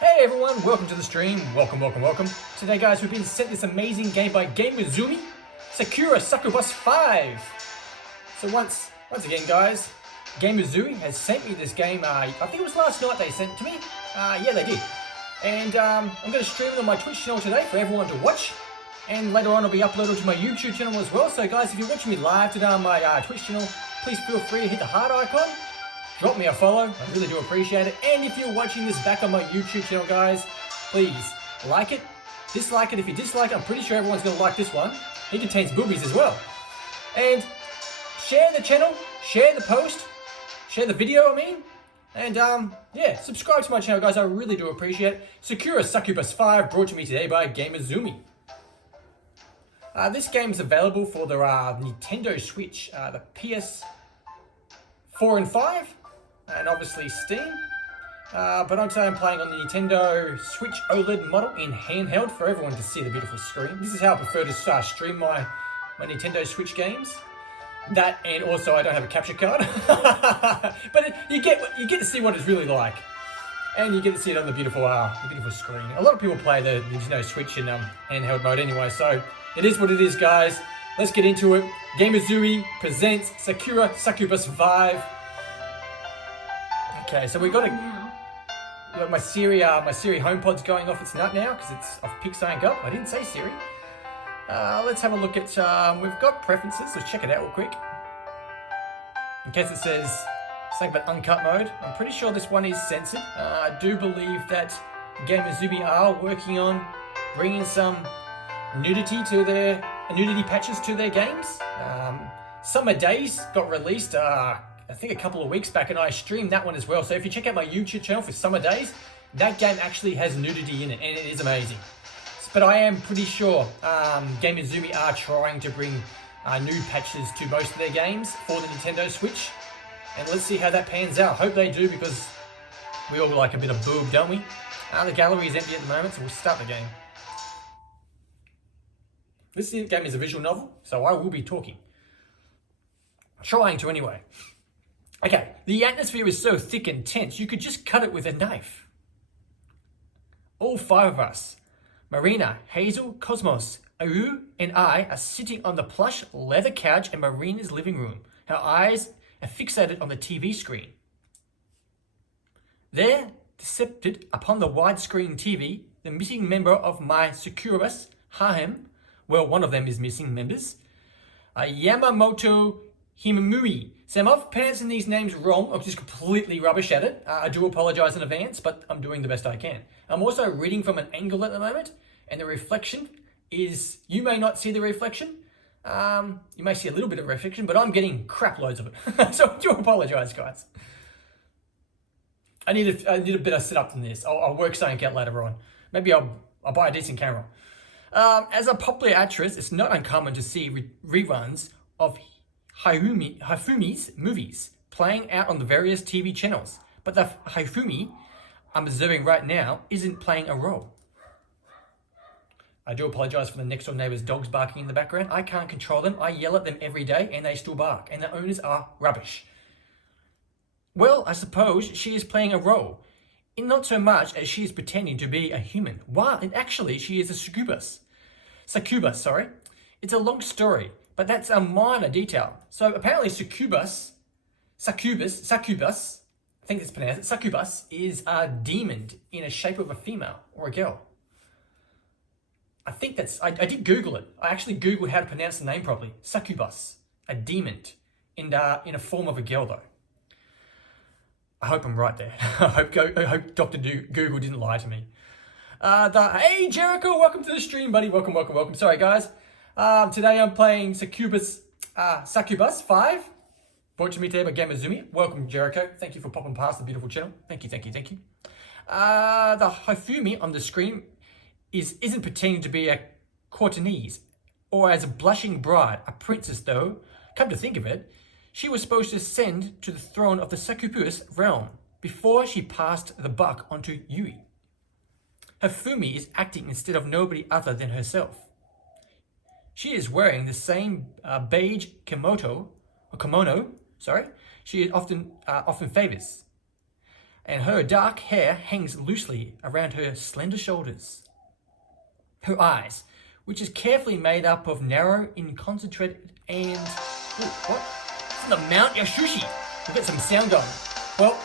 Hey everyone, welcome to the stream. Welcome. Today guys, we've been sent this amazing game by Gamuzumi, Sakura Succubus 5. So once again guys, Gamuzumi has sent me this game, I think it was last night they sent it to me. Yeah they did. And I'm going to stream it on my Twitch channel today for everyone to watch. And later on it'll be uploaded to my YouTube channel as well. So guys, if you're watching me live today on my Twitch channel, please feel free to hit the heart icon. Drop me a follow, I really do appreciate it. And if you're watching this back on my YouTube channel, guys, please like it, dislike it. If you dislike it, I'm pretty sure everyone's going to like this one. It contains boobies as well. And share the channel, share the post, share the video, And yeah, subscribe to my channel, guys, I really do appreciate it. Sakura Succubus 5, brought to me today by Gamuzumi. This game is available for the Nintendo Switch, the PS4 and 5. And obviously Steam, but today I'm playing on the Nintendo Switch OLED model in handheld for everyone to see the beautiful screen. This is how I prefer to stream my Nintendo Switch games. That, and also I don't have a capture card, but you get to see what it's really like, and you get to see it on the beautiful screen. A lot of people play the Nintendo Switch in handheld mode anyway, so it is what it is, guys. Let's get into it. Gamuzumi presents Sakura Succubus 5. Okay, so we got my Siri HomePod's going off its nut now because I've picked something up. I didn't say Siri. Let's have a look at, we've got preferences. Let's check it out real quick. In case it says something about uncut mode. I'm pretty sure this one is censored. I do believe that Gamuzumi are working on bringing some nudity patches to their games. Summer Days got released, I think a couple of weeks back, and I streamed that one as well. So if you check out my YouTube channel for Summer Days, that game actually has nudity in it, and it is amazing. But I am pretty sure Gamuzumi are trying to bring nude patches to most of their games for the Nintendo Switch. And let's see how that pans out. Hope they do, because we all like a bit of boob, don't we? The gallery is empty at the moment, so we'll start the game. This game is a visual novel, so I will be talking. Trying to anyway. Okay, the atmosphere is so thick and tense, you could just cut it with a knife. All 5 of us, Marina, Hazel, Cosmos, Aru, and I, are sitting on the plush leather couch in Marina's living room. Her eyes are fixated on the TV screen. There, depicted upon the widescreen TV, the missing member of my Succubus harem, well, one of them is missing members, Yamamoto Himamuri. So I'm pronouncing these names wrong. I'm just completely rubbish at it. I do apologize in advance, but I'm doing the best I can. I'm also reading from an angle at the moment, and the reflection is, you may not see the reflection. You may see a little bit of reflection, but I'm getting crap loads of it. So I do apologize, guys. I need a better setup than this. I'll work something out later on. Maybe I'll buy a decent camera. As a popular actress, it's not uncommon to see reruns of Hifumi's movies playing out on the various TV channels, but the Hifumi I'm observing right now isn't playing a role. I do apologize for the next door neighbor's dogs barking in the background. I can't control them. I yell at them every day and they still bark, and the owners are rubbish. Well, I suppose she is playing a role, in not so much as she is pretending to be a human, while actually she is a succubus. Succubus, sorry. It's a long story, but that's a minor detail. So apparently Succubus, I think it's pronounced, Succubus is a demon in a shape of a female or a girl. I think that's, I did Google it. I actually Googled how to pronounce the name properly. Succubus, a demon in a form of a girl though. I hope I'm right there. I hope Dr. Google didn't lie to me. Hey Jericho, welcome to the stream, buddy. Welcome. Sorry guys. Today I'm playing Succubus 5, brought to me today by Gamuzumi. Welcome Jericho. Thank you for popping past the beautiful channel. Thank you. The Hifumi on the screen isn't pretending to be a courtenaise or as a blushing bride, a princess though. Come to think of it, she was supposed to ascend to the throne of the Succubus realm before she passed the buck onto Yui. Hifumi is acting instead of nobody other than herself. She is wearing the same beige kimono she often favors. and her dark hair hangs loosely around her slender shoulders. Her eyes, which is carefully made up of narrow, concentrated, and... Ooh, what? From the Mount Yashushi. We'll get some sound on. Well,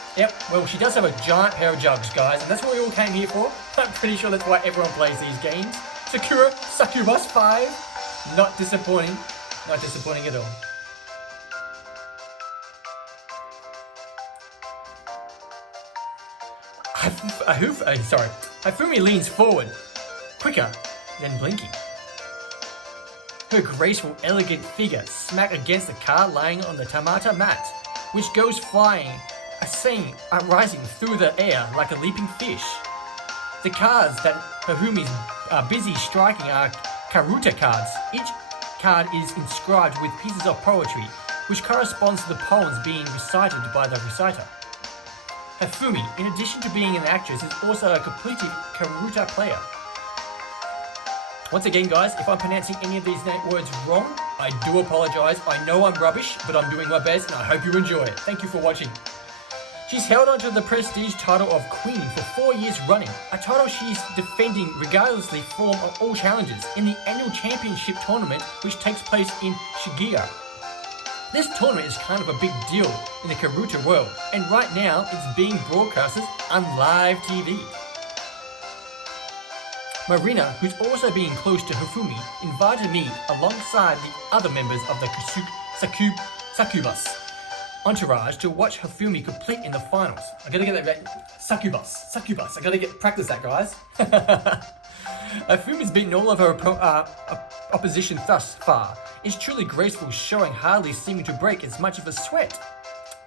she does have a giant pair of jugs, guys, and that's what we all came here for. I'm pretty sure that's why everyone plays these games. Sakura Succubus 5. Not disappointing. Not disappointing at all. Hifumi leans forward, quicker than blinking. Her graceful, elegant figure smack against the car lying on the tamata mat, which goes flying, rising through the air like a leaping fish. The cards that Hifumi's are busy striking are karuta cards. Each card is inscribed with pieces of poetry, which corresponds to the poems being recited by the reciter. Hifumi, in addition to being an actress, is also a completed karuta player. Once again, guys, if I'm pronouncing any of these words wrong, I do apologize. I know I'm rubbish, but I'm doing my best, and I hope you enjoy it. Thank you for watching. She's held onto the prestige title of Queen for 4 years running, a title she's defending regardlessly form of all challenges in the annual championship tournament, which takes place in Shibuya. This tournament is kind of a big deal in the karuta world, and right now it's being broadcasted on live TV. Marina, who's also being close to Hifumi, invited me alongside the other members of the Succubus entourage to watch Hifumi complete in the finals. I gotta get that right. Succubus. I gotta practice that, guys. Hifumi's beaten all of her opposition thus far. Is truly graceful, showing hardly seeming to break as much of a sweat.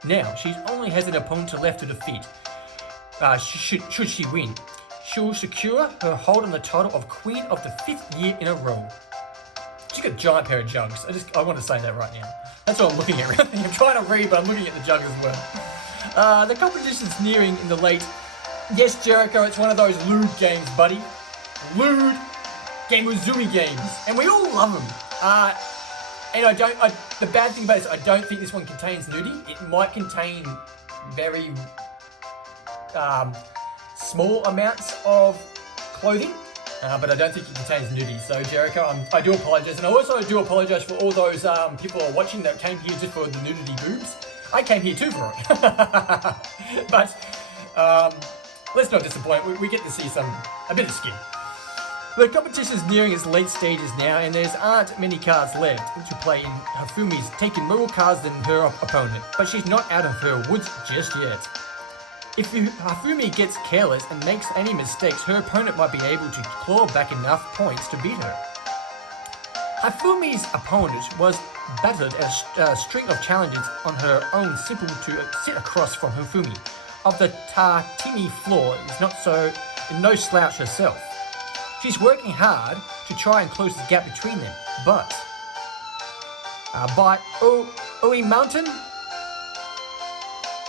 Now, she only has an opponent left to defeat. Should she win, she'll secure her hold on the title of Queen of the 5th year in a row. She's got a giant pair of jugs. I want to say that right now. That's what I'm looking at. Really. I'm trying to read, but I'm looking at the jug as well. The competition's nearing in the late. Yes, Jericho, it's one of those lewd games, buddy. Lewd Gamuzumi games, and we all love them. And the bad thing about it is I don't think this one contains nudity. It might contain very small amounts of clothing, but I don't think it contains nudity. So Jericho, I do apologize, and I also do apologize for all those people who are watching that came here just for the nudity boobs. I came here too for it. But let's not disappoint. We get to see a bit of skin. The competition is nearing its late stages now, and there aren't many cards left to play in. Hifumi's taken more cards than her opponent, but she's not out of her woods just yet. If Hifumi gets careless and makes any mistakes, her opponent might be able to claw back enough points to beat her. Hifumi's opponent was battered a string of challenges on her own, simple to sit across from Hifumi. Of the tatami floor is no slouch herself. She's working hard to try and close the gap between them, but by Oi Mountain,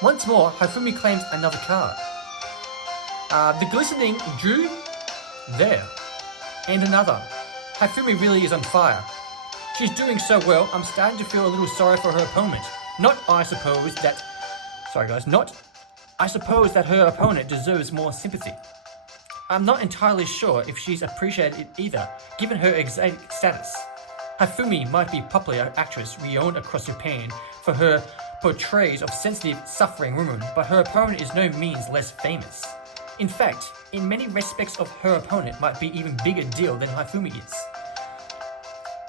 once more, Hifumi claims another card. The glistening drew there, and another. Hifumi really is on fire. She's doing so well, I'm starting to feel a little sorry for her opponent. I suppose that her opponent deserves more sympathy. I'm not entirely sure if she's appreciated it either, given her exotic status. Hifumi might be a popular actress renowned across Japan for her portrays of sensitive, suffering women, but her opponent is no means less famous. In fact, in many respects of her opponent might be even bigger deal than Hifumi is.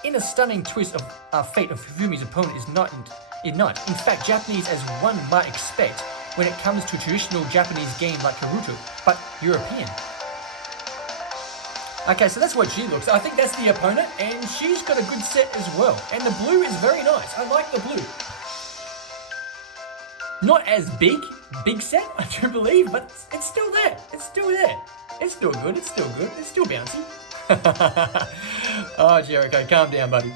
In a stunning twist of fate of Hifumi's opponent is not in fact Japanese as one might expect when it comes to traditional Japanese game like Karuto, but European. Okay, so that's what she looks. I think that's the opponent, and she's got a good set as well. And the blue is very nice. I like the blue. Not as big set, I do believe, but it's still there. It's still there. It's still good. It's still good. It's still bouncy. Oh, Jericho, calm down, buddy.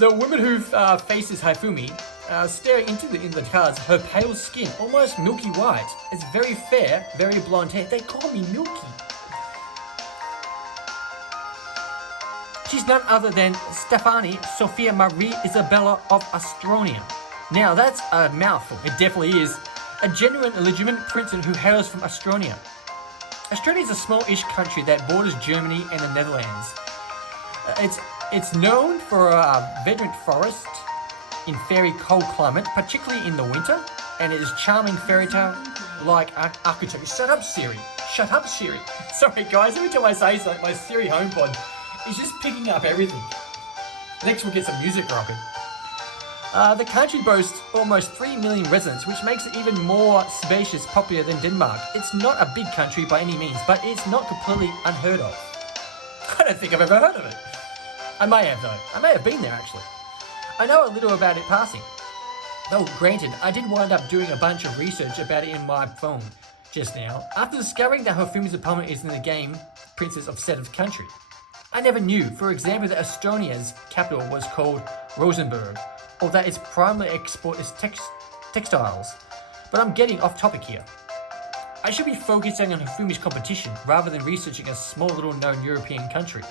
The woman who faces Hifumi, staring into the cards, her pale skin, almost milky white. It's very fair, very blonde hair. They call me Milky. She's none other than Stefani Sophia Marie Isabella of Astronia. Now that's a mouthful. It definitely is. a genuine illegitimate princess who hails from Australia. Australia is a small-ish country that borders Germany and the Netherlands. It's known for a vibrant forest in very cold climate, particularly in the winter, and it is charming fairy tale like architecture. Shut up, Siri. Shut up, Siri. Sorry, guys. Every time I say something, my Siri HomePod is just picking up everything. Next, we'll get some music rocking. The country boasts almost 3 million residents, which makes it even more spacious, popular than Denmark. It's not a big country by any means, but it's not completely unheard of. I don't think I've ever heard of it. I may have, though. I may have been there, actually. I know a little about it passing. Though, granted, I did wind up doing a bunch of research about it in my phone just now, after discovering that Hifumi's opponent is in the game Princess of Said Country. I never knew, for example, that Estonia's capital was called Rosenborg, or that its primary export is textiles. But I'm getting off topic here. I should be focusing on Hifumi's competition rather than researching a small little known European country.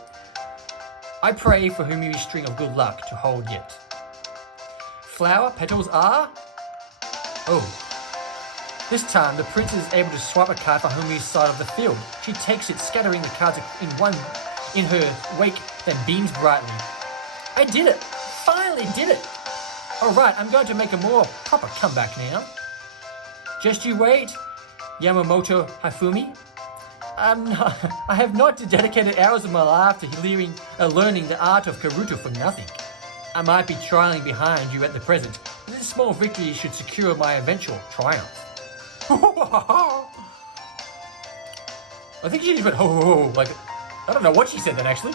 I pray for Hifumi's string of good luck to hold yet. Flower petals are... Oh. This time, the princess is able to swipe a card for Hifumi's side of the field. She takes it, scattering the cards in her wake, then beams brightly. I did it! Finally did it! Alright, I'm going to make a more proper comeback now. Just you wait, Yamamoto Hifumi. I have not dedicated hours of my life to learning the art of Karuta for nothing. I might be trailing behind you at the present, but this small victory should secure my eventual triumph. I think she just went ho ho ho, like, I don't know what she said then actually.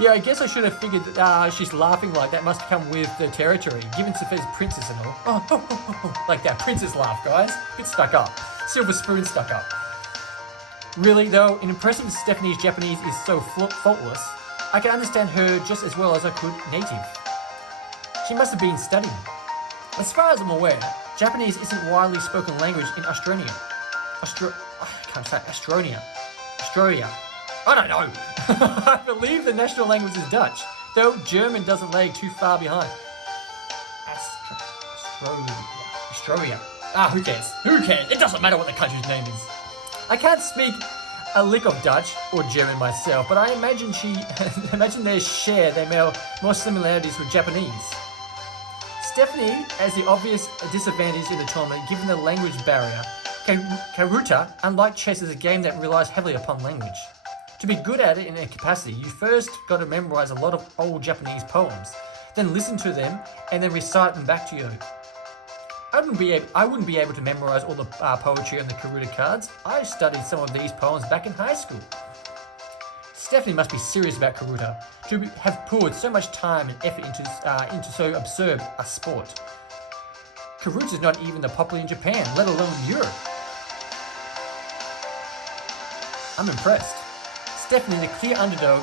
Yeah, I guess I should have figured that she's laughing like that must come with the territory, given Sophia's princess and all. Oh, like that princess laugh, guys. Bit stuck up. Silver spoon stuck up. Really though, in impressing Stephanie's Japanese is so faultless, I can understand her just as well as I could native. She must have been studying. As far as I'm aware, Japanese isn't a widely spoken language in Australia. I can't say Australia. I don't know. I believe the national language is Dutch, though German doesn't lag too far behind. Australia. Who cares? Who cares? It doesn't matter what the country's name is. I can't speak a lick of Dutch or German myself, but I imagine they share their more similarities with Japanese. Stephanie has the obvious disadvantage in the tournament given the language barrier. Karuta, unlike chess, is a game that relies heavily upon language. To be good at it in a capacity, you first got to memorize a lot of old Japanese poems, then listen to them, and then recite them back to you. I wouldn't be able to memorize all the poetry on the Karuta cards. I studied some of these poems back in high school. Stephanie must be serious about Karuta, to have poured so much time and effort into so absurd a sport. Karuta is not even that popular in Japan, let alone Europe. I'm impressed. Stephanie, the clear underdog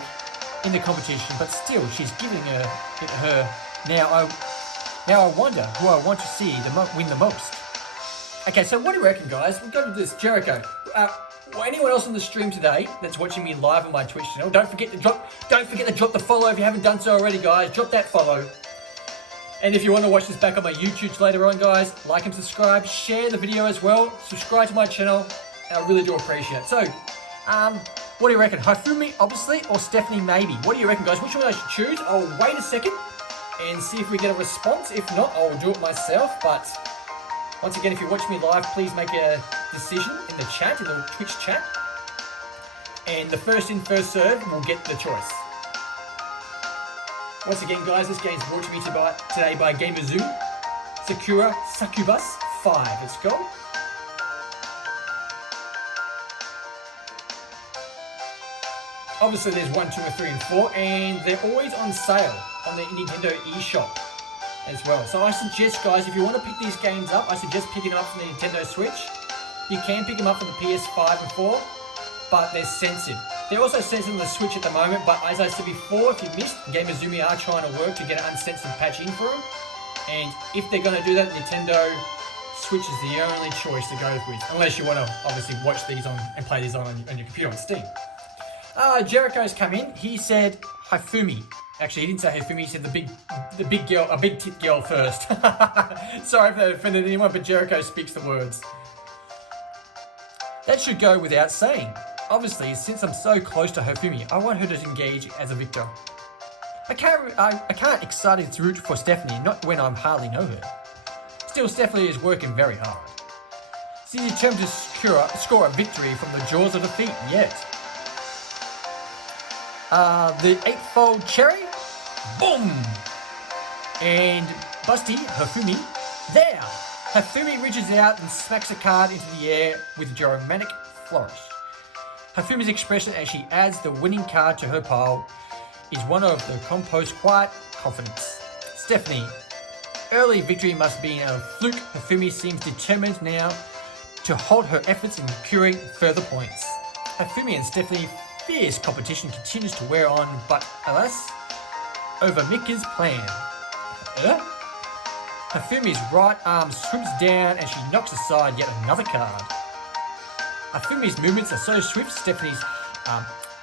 in the competition, but still, she's giving her. Now I wonder who I want to see win the most. Okay, so what do you reckon, guys? We've got to do this. Jericho. Anyone else on the stream today that's watching me live on my Twitch channel, don't forget to drop the follow if you haven't done so already, guys. Drop that follow. And if you want to watch this back on my YouTube later on, guys, like and subscribe, share the video as well, subscribe to my channel. I really do appreciate it. So, what do you reckon? Hifumi, obviously, or Stephanie, maybe? What do you reckon, guys? Which one I should choose? I'll wait a second and see if we get a response. If not, I'll do it myself. But once again, if you watch me live, please make a decision in the chat, in the Twitch chat. And the first in, first serve will get the choice. Once again, guys, this game is brought to me today by Gamuzumi. Sakura Succubus 5. Let's go. Obviously, there's 1, 2, 3, and 4, and they're always on sale on the Nintendo eShop as well. So I suggest, guys, if you want to pick these games up, I suggest picking them up from the Nintendo Switch. You can pick them up from the PS5 and 4, but they're censored. They're also censored on the Switch at the moment, but as I said before, if you missed, Gamuzumi are trying to work to get an uncensored patch in for them. And if they're going to do that, Nintendo Switch is the only choice to go with, unless you want to obviously watch these on and play these on your computer on Steam. Jericho's come in. He said Hifumi. Actually, he didn't say Hifumi. He said the big girl, a big tit girl first. Sorry if that offended anyone, but Jericho speaks the words. That should go without saying. Obviously, since I'm so close to Hifumi, I want her to engage as a victor. I can't excitedly root for Stephanie, not when I hardly know her. Still, Stephanie is working very hard. She's determined to score a victory from the jaws of defeat yet. The eightfold cherry, boom! And busty, Hifumi, there! Hifumi reaches out and smacks a card into the air with a dramatic flourish. Hifumi's expression as she adds the winning card to her pile is one of the composed quiet confidence. Stephanie, early victory must be a fluke. Hifumi seems determined now to hold her efforts in securing further points. Hifumi and Stephanie's fierce competition continues to wear on, but alas, over Mika's plan. Hifumi's right arm swoops down and she knocks aside yet another card. Hifumi's movements are so swift, Stephanie's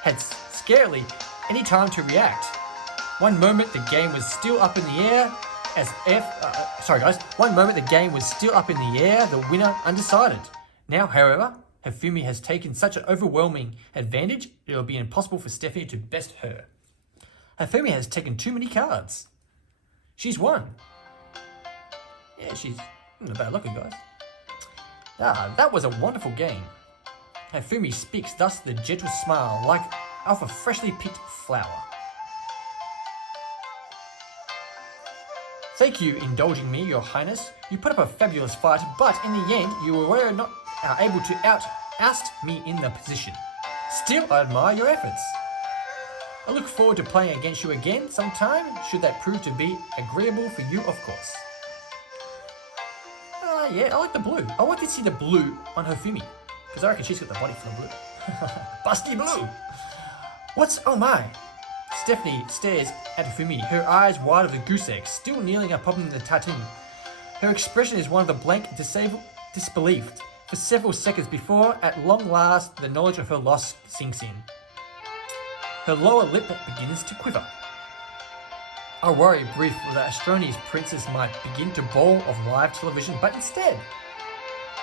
had scarcely any time to react. One moment the game was still up in the air One moment the game was still up in the air, the winner undecided. Now, however, Hifumi has taken such an overwhelming advantage, it will be impossible for Stephanie to best her. Hifumi has taken too many cards. She's won. Yeah, she's not bad looking, guys. That was a wonderful game. Hifumi speaks, thus the gentle smile, like of a freshly picked flower. Thank you, indulging me, your highness. You put up a fabulous fight, but in the end, you were not able to oust me in the position. Still, I admire your efforts. I look forward to playing against you again sometime, should that prove to be agreeable for you, of course. Yeah, I like the blue. I want to see the blue on Hifumi, because I reckon she's got the body for the blue. Busty blue! Oh my! Stephanie stares at Hifumi, her eyes wide of the goose egg, still kneeling upon the tatami. Her expression is one of the blank disbelief for several seconds before, at long last, the knowledge of her loss sinks in. Her lower lip begins to quiver. I worry briefly that Astroni's princess might begin to bawl of live television, but instead,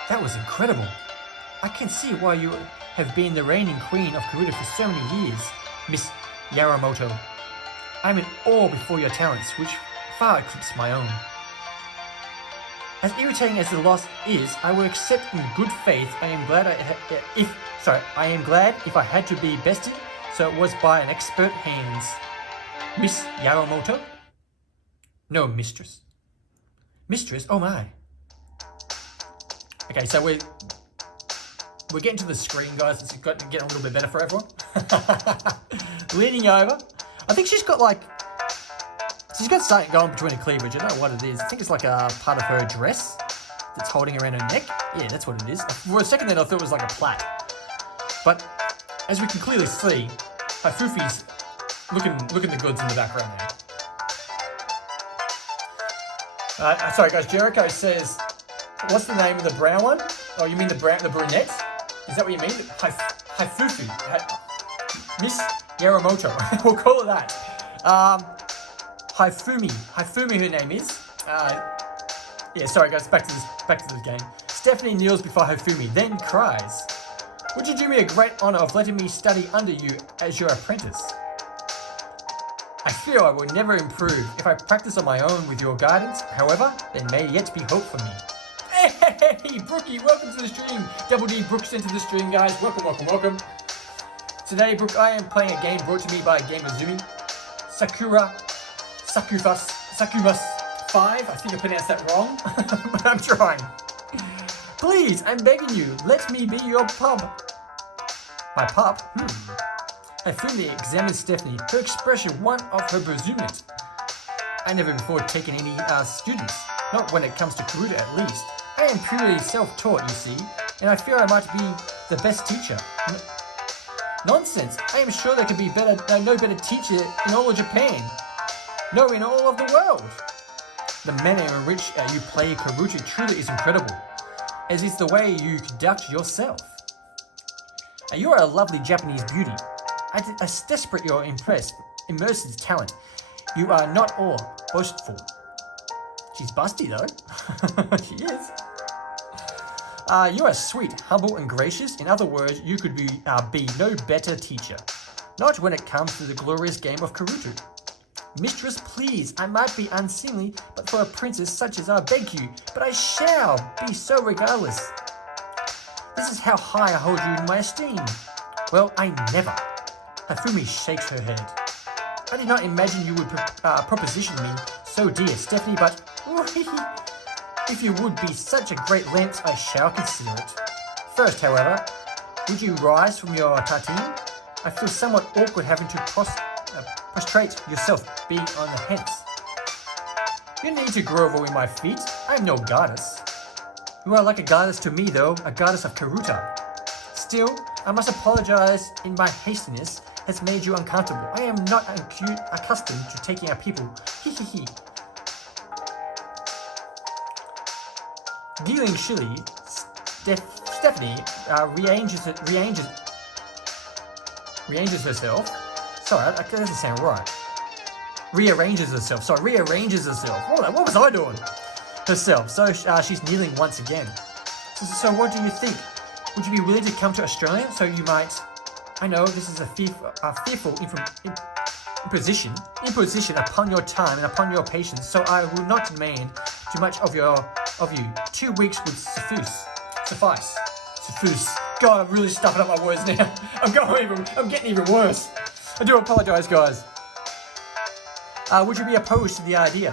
that was incredible. I can see why you have been the reigning queen of Karuta for so many years, Miss Yaramoto. I'm in awe before your talents, which far eclipse my own. As irritating as the loss is, I will accept in good faith. I am glad if I had to be bested, so it was by an expert hands. Miss Yaramoto? No, mistress. Mistress? Oh my. Okay, so we're getting to the screen, guys. It's got to get a little bit better for everyone. Leaning over. I think she's got something going between her cleavage. I don't know what it is. I think it's like a part of her dress that's holding around her neck. Yeah, that's what it is. For a second then I thought it was like a plait. But as we can clearly see, Hifumi's looking the goods in the background there. Sorry guys, Jericho says, what's the name of the brown one? Oh, you mean the brunette? Is that what you mean? Hifumi. Miss Yaramoto. We'll call her that. Hifumi, her name is. Yeah, sorry guys, back to this game. Stephanie kneels before Hifumi, then cries, "Would you do me a great honor of letting me study under you as your apprentice? I fear I will never improve if I practice on my own with your guidance. However, there may yet be hope for me." Hey, Brookie, welcome to the stream. Double D Brooks into the stream, guys. Welcome. Today, Brooke, I am playing a game brought to me by Gamuzumi. Sakura Succubus 5. I think I pronounced that wrong, but I'm trying. Please, I'm begging you, let me be your pup. My pup? Hifumi examines Stephanie, her expression one of her bewilderment. I never before taken any students, not when it comes to Karuta at least. I am purely self-taught, you see, and I fear I might be the best teacher. Nonsense! I am sure there could be no better teacher in all of Japan. No, in all of the world. The manner in which you play Karuta truly is incredible, as is the way you conduct yourself. You are a lovely Japanese beauty. as desperate your immersive talent. You are not all boastful. She's busty though. She is. You are sweet, humble, and gracious. In other words, you could be no better teacher. Not when it comes to the glorious game of Karutu. Mistress, please, I might be unseemly, but for a princess such as I beg you, but I shall be so regardless. This is how high I hold you in my esteem. Well, I never. Hifumi shakes her head. I did not imagine you would proposition me so, dear Stephanie, but if you would be such a great length, I shall consider it. First, however, would you rise from your tartine? I feel somewhat awkward having to prostrate yourself being on the hence. You need to grovel in my feet. I am no goddess. You are like a goddess to me, though, a goddess of Karuta. Still, I must apologize in my hastiness has made you uncomfortable. I am not accustomed to taking our people. Hee. Giggling shrilly, Stephanie rearranges herself. Sorry, that doesn't sound right. Rearranges herself. What was I doing? Herself. So she's kneeling once again. So what do you think? Would you be willing to come to Australia so you might... I know this is a fearful imposition upon your time and upon your patience, so I will not demand too much of you. 2 weeks would suffice. God, I'm really stuffing up my words now. I'm getting even worse. I do apologize, guys. Would you be opposed to the idea?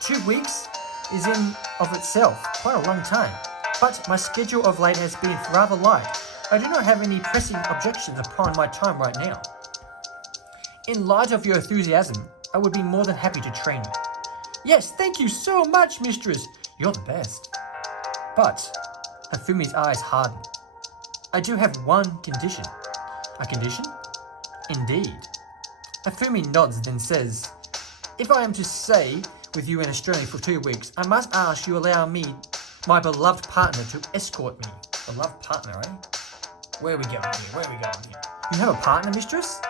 2 weeks is in of itself quite a long time, but my schedule of late has been rather light. I do not have any pressing objections upon my time right now. In light of your enthusiasm, I would be more than happy to train you. Yes, thank you so much, mistress. You're the best. But Hifumi's eyes harden. I do have one condition. A condition? Indeed. Hifumi nods, then says, if I am to stay with you in Australia for 2 weeks, I must ask you allow me, my beloved partner, to escort me. Beloved partner, eh? Where are we going here? You have a partner, mistress?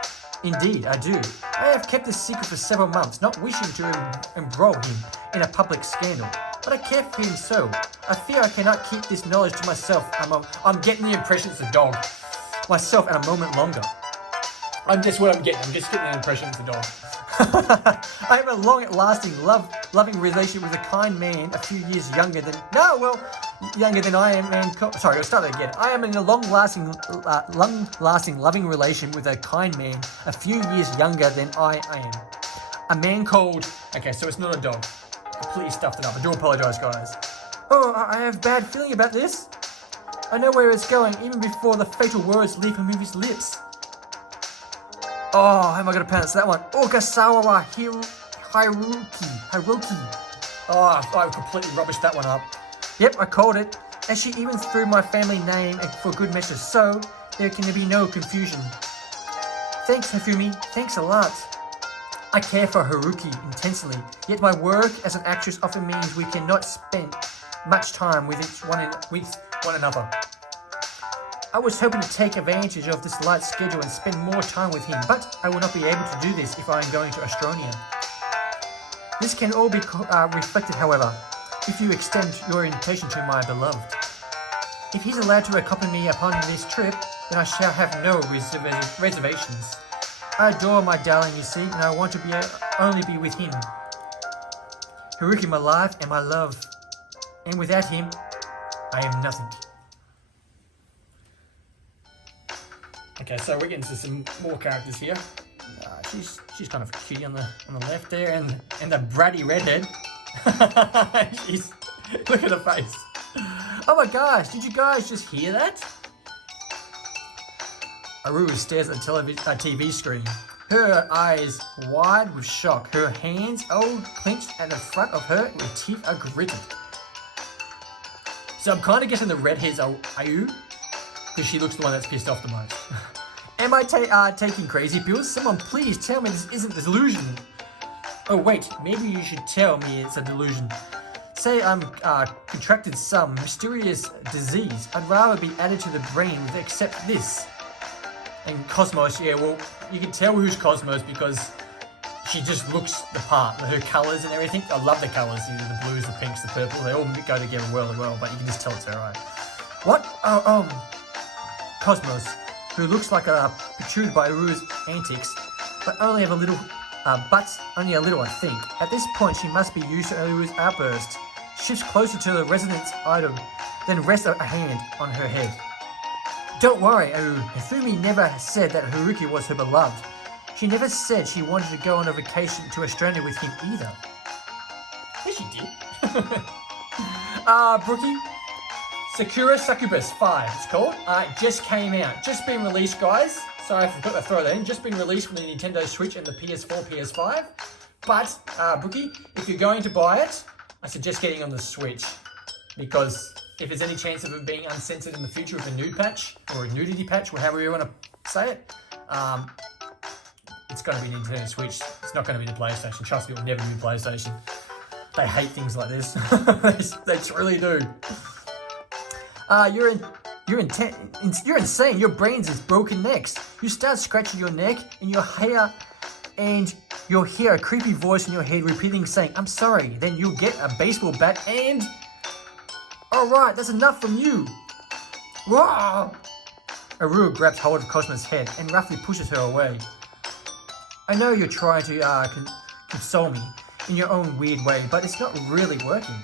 Indeed, I do. I have kept this secret for several months, not wishing to embroil him in a public scandal. But I care for him so. I fear I cannot keep this knowledge to myself. I'm getting the impression it's a dog. Myself and a moment longer. That's what I'm getting. I'm just getting the impression it's a dog. I have a long-lasting, loving relationship with a kind man a few years younger than I am. Sorry, I'll start that again. I am in a long-lasting, loving relation with a kind man a few years younger than I am. A man called... Okay, so it's not a dog. I completely stuffed it up. I do apologize, guys. Oh, I have a bad feeling about this. I know where it's going, even before the fatal words leave from his lips. Oh, how am I going to pronounce that one? Okasawa Hiroki. Oh, I completely rubbished that one up. Yep, I called it. And she even threw my family name for good measure, so there can be no confusion. Thanks, Hifumi. Thanks a lot. I care for Haruki intensely, yet my work as an actress often means we cannot spend much time with one another. I was hoping to take advantage of this light schedule and spend more time with him, but I will not be able to do this if I am going to Australia. This can all be reflected, however, if you extend your invitation to my beloved. If he's allowed to accompany me upon this trip, then I shall have no reservations. I adore my darling, you see, and I want to only be with him. Haruki, my life and my love, and without him, I am nothing. Okay, so we're getting to some more characters here. She's kind of cute on the left there, and the bratty redhead. Look at her face. Oh my gosh! Did you guys just hear that? Aru stares at the TV screen. Her eyes wide with shock. Her hands all clenched at the front of her. Her teeth are gritted. So I'm kind of guessing the redhead's Ayu, because she looks the one that's pissed off the most. Am I taking crazy pills? Someone please tell me this isn't a delusion. Oh wait, maybe you should tell me it's a delusion. Say I'm contracted some mysterious disease. I'd rather be added to the brain with accept this. And Cosmos, yeah, well, you can tell who's Cosmos because she just looks the part. Her colours and everything. I love the colours. You know, the blues, the pinks, the purple. They all go together well, but you can just tell it's her eye. What? Cosmos, who looks like a protrude by Ru's antics, but only have a little, only a little, I think. At this point, she must be used to Ru's outburst. Shifts closer to the resonance item, then rests a hand on her head. Don't worry, Aru. Hifumi never said that Haruki was her beloved. She never said she wanted to go on a vacation to Australia with him either. Yes, she did. Brookie. Sakura Succubus 5, it's called. Just came out. Just been released, guys. Sorry, I forgot to throw that in. Just been released from the Nintendo Switch and the PS4, PS5. But, Brookie, if you're going to buy it, I suggest getting on the Switch. Because if there's any chance of it being uncensored in the future with a nude patch, or a nudity patch, or however you want to say it, it's going to be Nintendo Switch. It's not going to be the PlayStation. Trust me, it will never be PlayStation. They hate things like this. they truly do. You're insane. Your brains is broken next. You start scratching your neck, and you'll hear a creepy voice in your head repeating, saying, "I'm sorry." Then you'll get a baseball bat and... Alright, that's enough from you. Whoa! Aru grabs hold of Cosmo's head and roughly pushes her away. I know you're trying to console me in your own weird way, but it's not really working.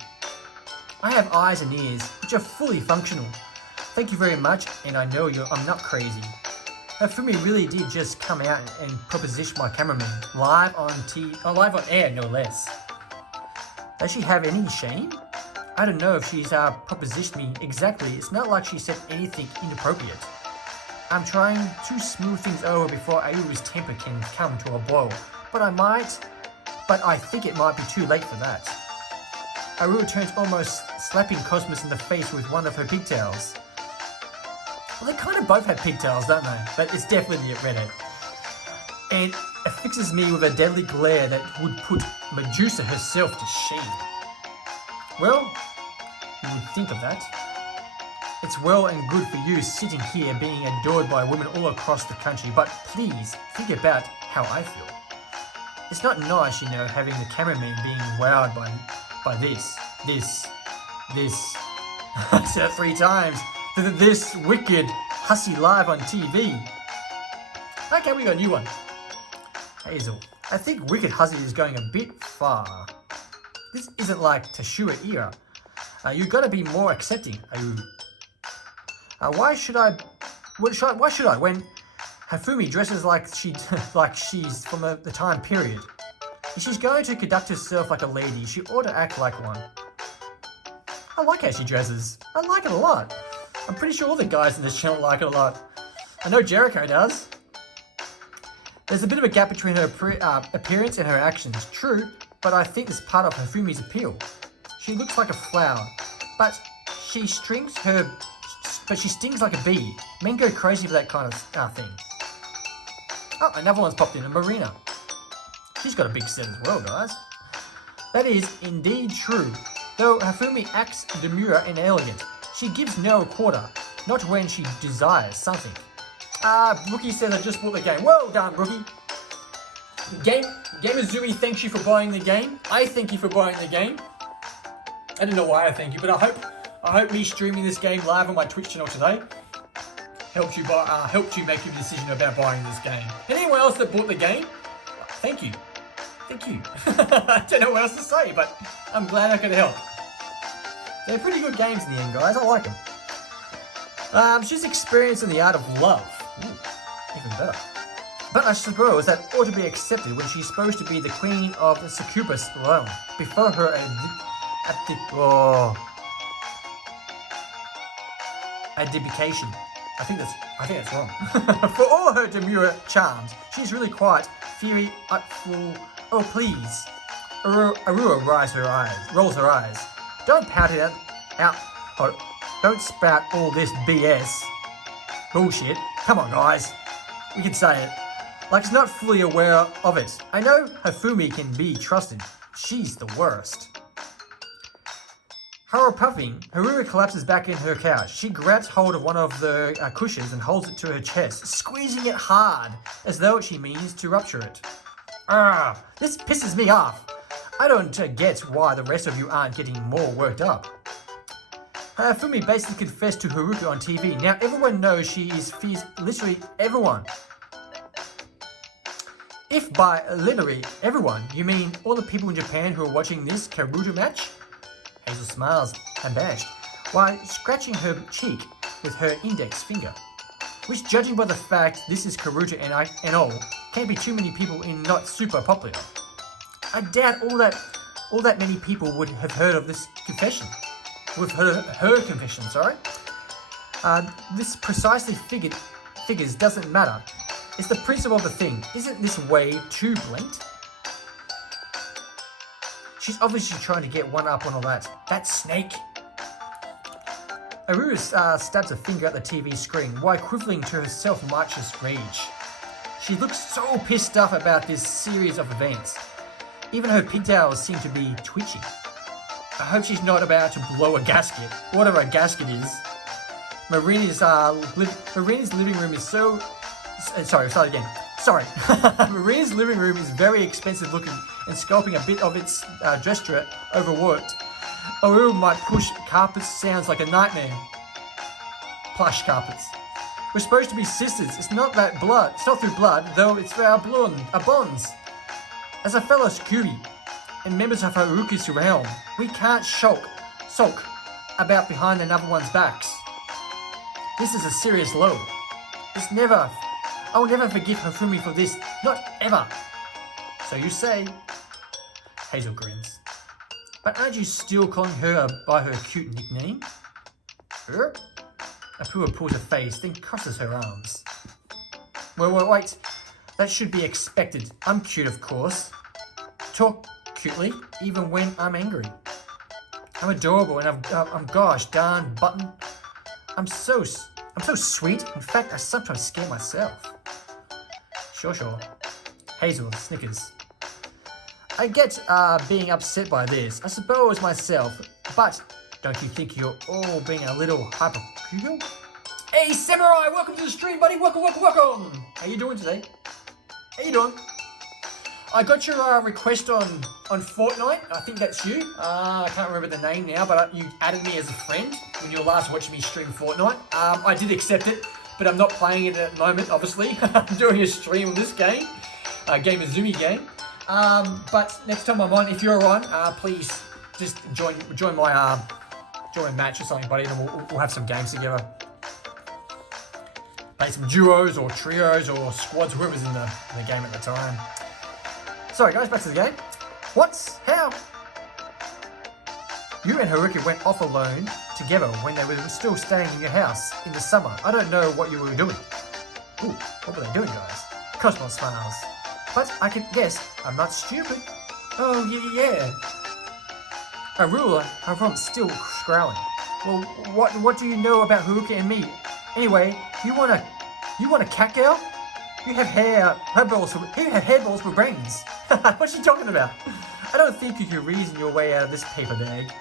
I have eyes and ears, which are fully functional. Thank you very much, and I know I'm not crazy. Hifumi really did just come out and proposition my cameraman, live on air, no less. Does she have any shame? I don't know if she's propositioned me exactly. It's not like she said anything inappropriate. I'm trying to smooth things over before Ayuru's temper can come to a blow, but I think it might be too late for that. Aru turns, almost slapping Cosmos in the face with one of her pigtails. Well, they kind of both have pigtails, don't they? But it's definitely the redhead. And it fixes me with a deadly glare that would put Medusa herself to shame. Well, you would think of that. It's well and good for you sitting here being adored by women all across the country, but please think about how I feel. It's not nice, you know, having the cameraman being wowed by this. I said it 3 times. This wicked hussy live on TV. Okay, we got a new one. Hazel. I think wicked hussy is going a bit far. This isn't like Tashua era. You gotta be more accepting, Ayu. Why should I? When Hifumi dresses like she's from the time period. If she's going to conduct herself like a lady, she ought to act like one. I like how she dresses. I like it a lot. I'm pretty sure all the guys in this channel like it a lot. I know Jericho does. There's a bit of a gap between her appearance and her actions. True, but I think it's part of Hifumi's appeal. She looks like a flower, but she stings like a bee. Men go crazy for that kind of thing. Oh, another one's popped in, a Marina. She's got a big set as well, guys. That is indeed true. Though Hifumi acts demure and elegant, she gives no quarter, not when she desires something. Brookie says I just bought the game. Well done, Brookie. Gamuzumi thanks you for buying the game. I thank you for buying the game. I don't know why I thank you, but I hope me streaming this game live on my Twitch channel today helped you make your decision about buying this game. Anyone else that bought the game, thank you. Thank you. I don't know what else to say, but I'm glad I could help. They're pretty good games in the end, guys. I like them. She's experienced in the art of love. Ooh, even better. But I suppose that ought to be accepted when she's supposed to be the queen of the Succubus realm. Before her abdication. I think that's wrong. For all her demure charms, she's really quite fiery, artful. Oh please. Arua rolls her eyes. Don't pout it out. Don't spout all this BS. Bullshit. Come on, guys. We can say it. Like it's not fully aware of it. I know Hifumi can be trusted. She's the worst. Puffing, Haruka collapses back in her couch. She grabs hold of one of the cushions and holds it to her chest, squeezing it hard, as though she means to rupture it. This pisses me off. I don't get why the rest of you aren't getting more worked up. Fumi basically confessed to Haruka on TV. Now everyone knows she is literally everyone. If by literally everyone, you mean all the people in Japan who are watching this Karuta match? Hazel smiles abashed, while scratching her cheek with her index finger. Which, judging by the fact this is Karuta and all, can't be too many people in not super popular. I doubt all that many people would have heard of this confession. Would have heard of her confession, sorry. This precisely figures doesn't matter. It's the principle of the thing. Isn't this way too blatant? She's obviously trying to get one up on all that. That snake. Aruru stabs a finger at the TV screen while quivering to herself righteous rage. She looks so pissed off about this series of events. Even her pigtails seem to be twitching. I hope she's not about to blow a gasket, whatever a gasket is. Marina's living room is so... Sorry. Marina's living room is very expensive looking and sculpting a bit of its gesture overworked. Aruru might push carpets sounds like a nightmare. Plush carpets. We're supposed to be sisters. It's not that blood. It's not through blood, though it's for our bonds. As a fellow Scooby and members of Haruka's realm, we can't sulk about behind another one's backs. This is a serious load. I will never forgive Hifumi for this. Not ever. So you say. Hazel grins. But aren't you still calling her by her cute nickname? Apua pulls her face, then crosses her arms. Well, wait. That should be expected. I'm cute, of course. Talk cutely, even when I'm angry. I'm adorable, and I'm gosh darn button. I'm so sweet. In fact, I sometimes scare myself. Sure. Hazel snickers. I get being upset by this. I suppose myself, but don't you think you're all being a little hypocritical? Hey, Samurai! Welcome to the stream, buddy. Welcome. How you doing today? How you doing? I got your request on Fortnite. I think that's you. I can't remember the name now, but you added me as a friend when you were last watching me stream Fortnite. I did accept it, but I'm not playing it at the moment, obviously. I'm doing a stream of this game, Gamuzumi game. But next time I'm on, if you're on, please just join my match or something, buddy, and we'll have some games together. Play some duos or trios or squads, whoever's in the game at the time. Sorry guys, back to the game. How? You and Haruka went off alone together when they were still staying in your house in the summer. I don't know what you were doing. Ooh, what were they doing, guys? Cosmo smiles. But I can guess I'm not stupid. Oh, yeah. Haruka's still scowling. Well, what do you know about Haruka and me? Anyway, you want a cat girl? You have hairballs for brains. What's she talking about? I don't think you can reason your way out of this paper bag.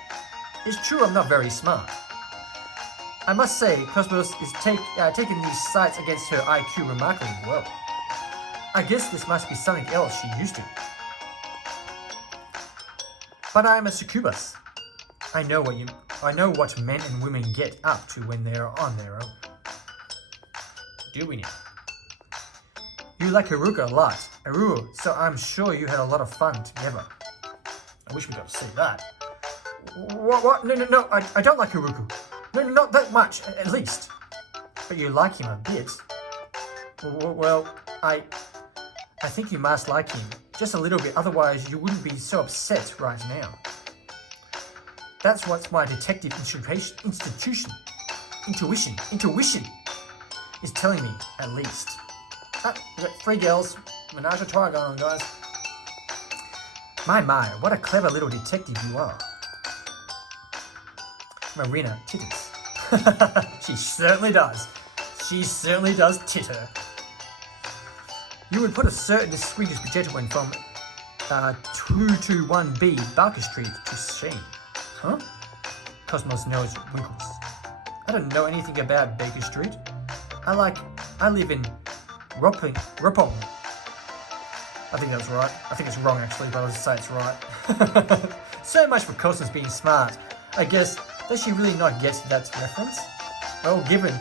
It's true I'm not very smart. I must say, Cosmos is taking these sights against her IQ remarkably well. I guess this must be something else she used to. But I am a succubus. I know what men and women get up to when they're on their own. Do we now? You like Haruka a lot, Aruru, so I'm sure you had a lot of fun together. I wish we got to see that. What? No, I don't like Haruka. No, not that much, at least. But you like him a bit. Well, I think you must like him. Just a little bit, otherwise you wouldn't be so upset right now. That's what my detective intuition is telling me, at least. We got 3 girls. Menage a trois going on, guys. My, what a clever little detective you are. Marina titters. She certainly does. She certainly does titter. You would put a certain distinguished gentleman from 221B Barker Street to shame. Huh? Cosmos' nose wrinkles. I don't know anything about Baker Street. I live in Ropong. I think that's right. I think it's wrong actually, but I'll just say it's right. So much for Cosmos being smart. I guess, does she really not get that reference? Well, given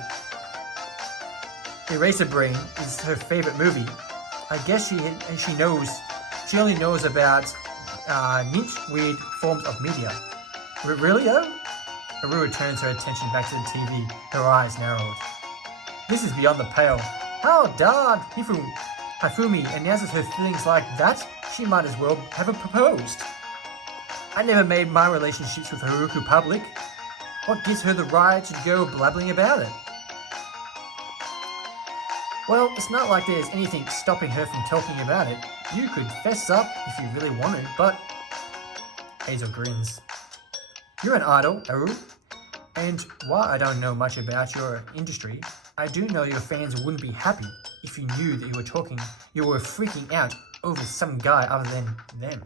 Eraser Brain is her favorite movie, I guess she only knows about niche, weird forms of media. Really, oh? Aru turns her attention back to the TV, her eyes narrowed. This is beyond the pale. How dare Hifumi announces her feelings like that? She might as well have proposed. I never made my relationships with Haruko public. What gives her the right to go blabbling about it? Well, it's not like there's anything stopping her from talking about it. You could fess up if you really wanted, but... Hazel grins. You're an idol, Aru. And while I don't know much about your industry, I do know your fans wouldn't be happy if you knew that you were freaking out over some guy other than them.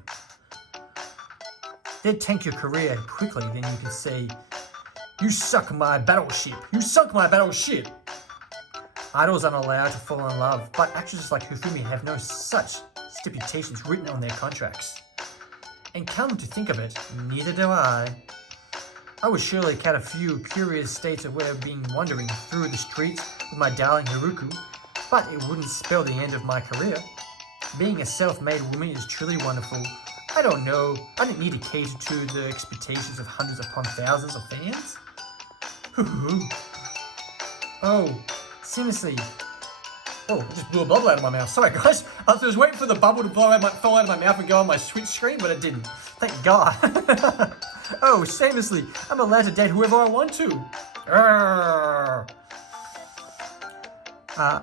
They'd tank your career quickly, then you could say, "You suck my battleship! You sunk my battleship!" Idols aren't allowed to fall in love, but actresses like Hifumi have no such stipulations written on their contracts. And come to think of it, neither do I. I would surely cut a few curious states of where being wandering through the streets with my darling Haruko, but it wouldn't spell the end of my career. Being a self-made woman is truly wonderful. I don't know, I didn't need to cater to the expectations of hundreds upon thousands of fans. Oh, seriously. Oh, I just blew a bubble out of my mouth. Sorry guys, I was waiting for the bubble to fall out of my mouth and go on my Switch screen, but it didn't. Thank God. Oh, shamelessly, I'm allowed to date whoever I want to.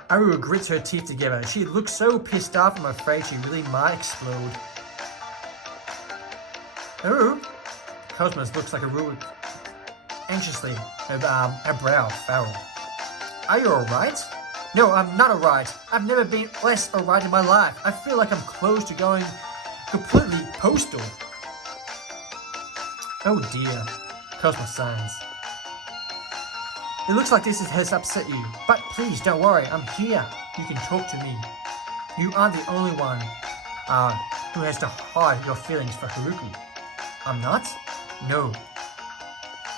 Aru grits her teeth together. She looks so pissed off, I'm afraid she really might explode. Aru? Cosmos looks like Aru anxiously, her brow furrowed. Are you alright? No, I'm not alright. I've never been less alright in my life. I feel like I'm close to going completely postal. Oh dear, Cosmos signs. It looks like this has upset you, but please don't worry, I'm here. You can talk to me. You aren't the only one who has to hide your feelings for Haruko. I'm not? No.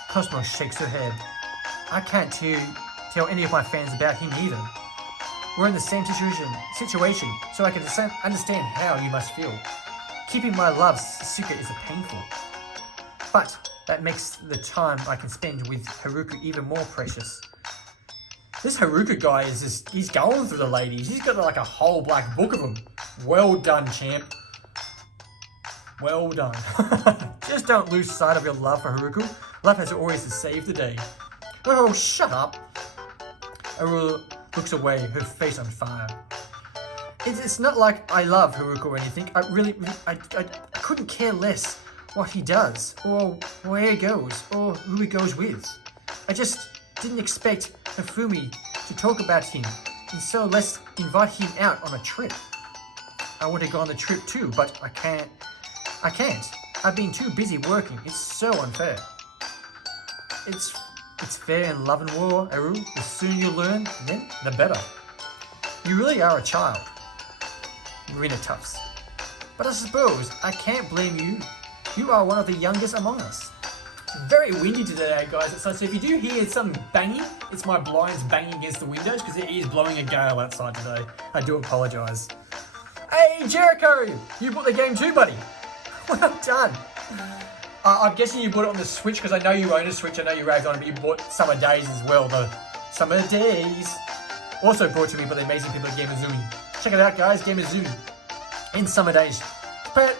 Cosmos shakes her head. I can't tell any of my fans about him either. We're in the same situation, so I can understand how you must feel. Keeping my love secret is painful. But that makes the time I can spend with Haruko even more precious. This Haruko guy he's going through the ladies. He's got like a whole black book of them. Well done, champ. Well done. Just don't lose sight of your love for Haruko. Love has always to save the day. Oh, shut up. Aru looks away, her face on fire. It's not like I love Haruko or anything. I couldn't care less what he does, or where he goes, or who he goes with. I just didn't expect Hifumi to talk about him, and so let's invite him out on a trip. I want to go on the trip too, but I can't. I've been too busy working. It's so unfair. It's fair in love and war, Aru. The sooner you learn, then the better. You really are a child. Marina Tufts. But I suppose I can't blame you. You are one of the youngest among us. It's very windy today, guys. So if you do hear some banging, it's my blinds banging against the windows because it is blowing a gale outside today. I do apologise. Hey, Jericho! You bought the game too, buddy. Well done. I'm guessing you bought it on the Switch because I know you own a Switch. I know you raved on it, but you bought Summer Days as well. The Summer Days. Also brought to me by the amazing people at Gamuzumi. Check it out, guys. Gamuzumi. In Summer Days. But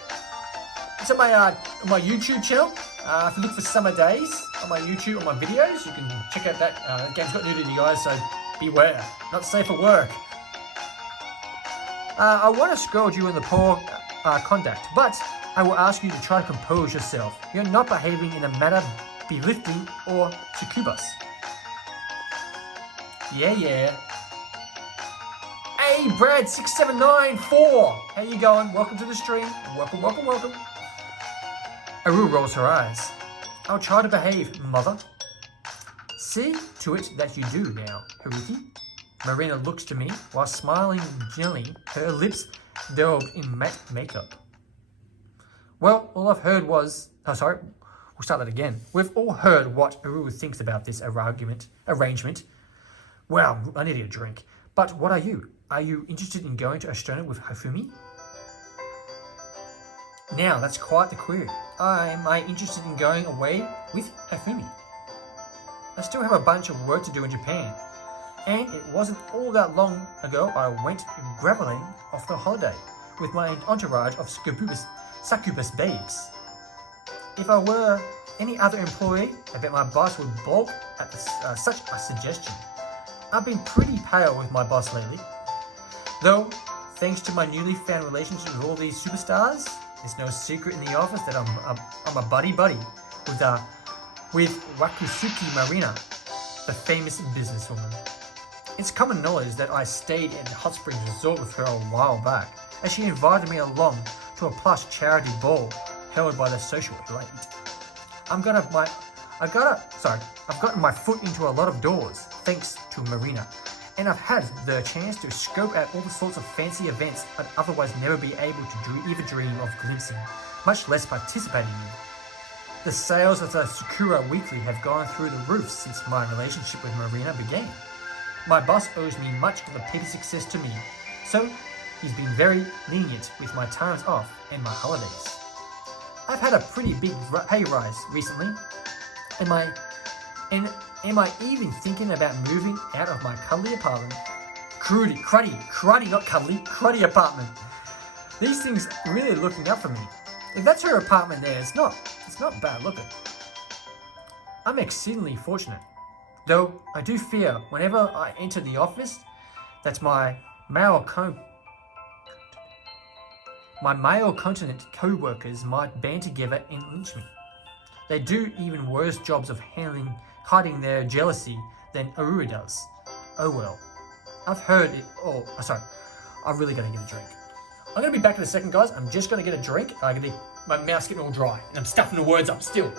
it's on my YouTube channel. If you look for Summer Days on my YouTube, on my videos, you can check out that. The game's got nudity, guys, so beware. Not safe for work. I want to scold you in the poor conduct, but I will ask you to try to compose yourself. You're not behaving in a manner belittling or succubus. Yeah. Hey, Brad6794! How you going? Welcome to the stream. Welcome. Aru rolls her eyes. I'll try to behave, mother. See to it that you do now, Haruki. Marina looks to me while smiling gently, her lips delved in matte makeup. Well, all I've heard was... Oh, sorry. We'll start that again. We've all heard what Uru thinks about this arrangement. Well, I need a drink. But what are you? Are you interested in going to Australia with Hifumi? Now, that's quite the query. Am I interested in going away with Hifumi? I still have a bunch of work to do in Japan. And it wasn't all that long ago I went graveling off the holiday with my entourage of Succubus babes. If I were any other employee, I bet my boss would balk at such a suggestion. I've been pretty pale with my boss lately. Though, thanks to my newly found relationship with all these superstars, it's no secret in the office that I'm a buddy-buddy with Wakusuki Marina, the famous businesswoman. It's common knowledge that I stayed at the Hot Springs Resort with her a while back, as she invited me along to a plush charity ball held by the social elite. I've gotten my foot into a lot of doors, thanks to Marina, and I've had the chance to scope out all the sorts of fancy events I'd otherwise never be able to even dream of glimpsing, much less participating in. The sales of the Sakura Weekly have gone through the roof since my relationship with Marina began. My boss owes me much of the paper success to me, so he's been very lenient with my times off and my holidays. I've had a pretty big pay rise recently. Am I even thinking about moving out of my cuddly apartment? Cruddy, not cuddly, cruddy apartment. These things really are looking up for me. If that's her apartment there, it's not bad looking. I'm exceedingly fortunate. Though I do fear whenever I enter the office that my male continent co-workers might band together and lynch me. They do even worse jobs of hiding their jealousy than Aruri does. Oh well. I've heard it all. Oh, sorry. I'm really going to get a drink. I'm going to be back in a second, guys. I'm just going to get a drink. My mouth's getting all dry and I'm stuffing the words up still.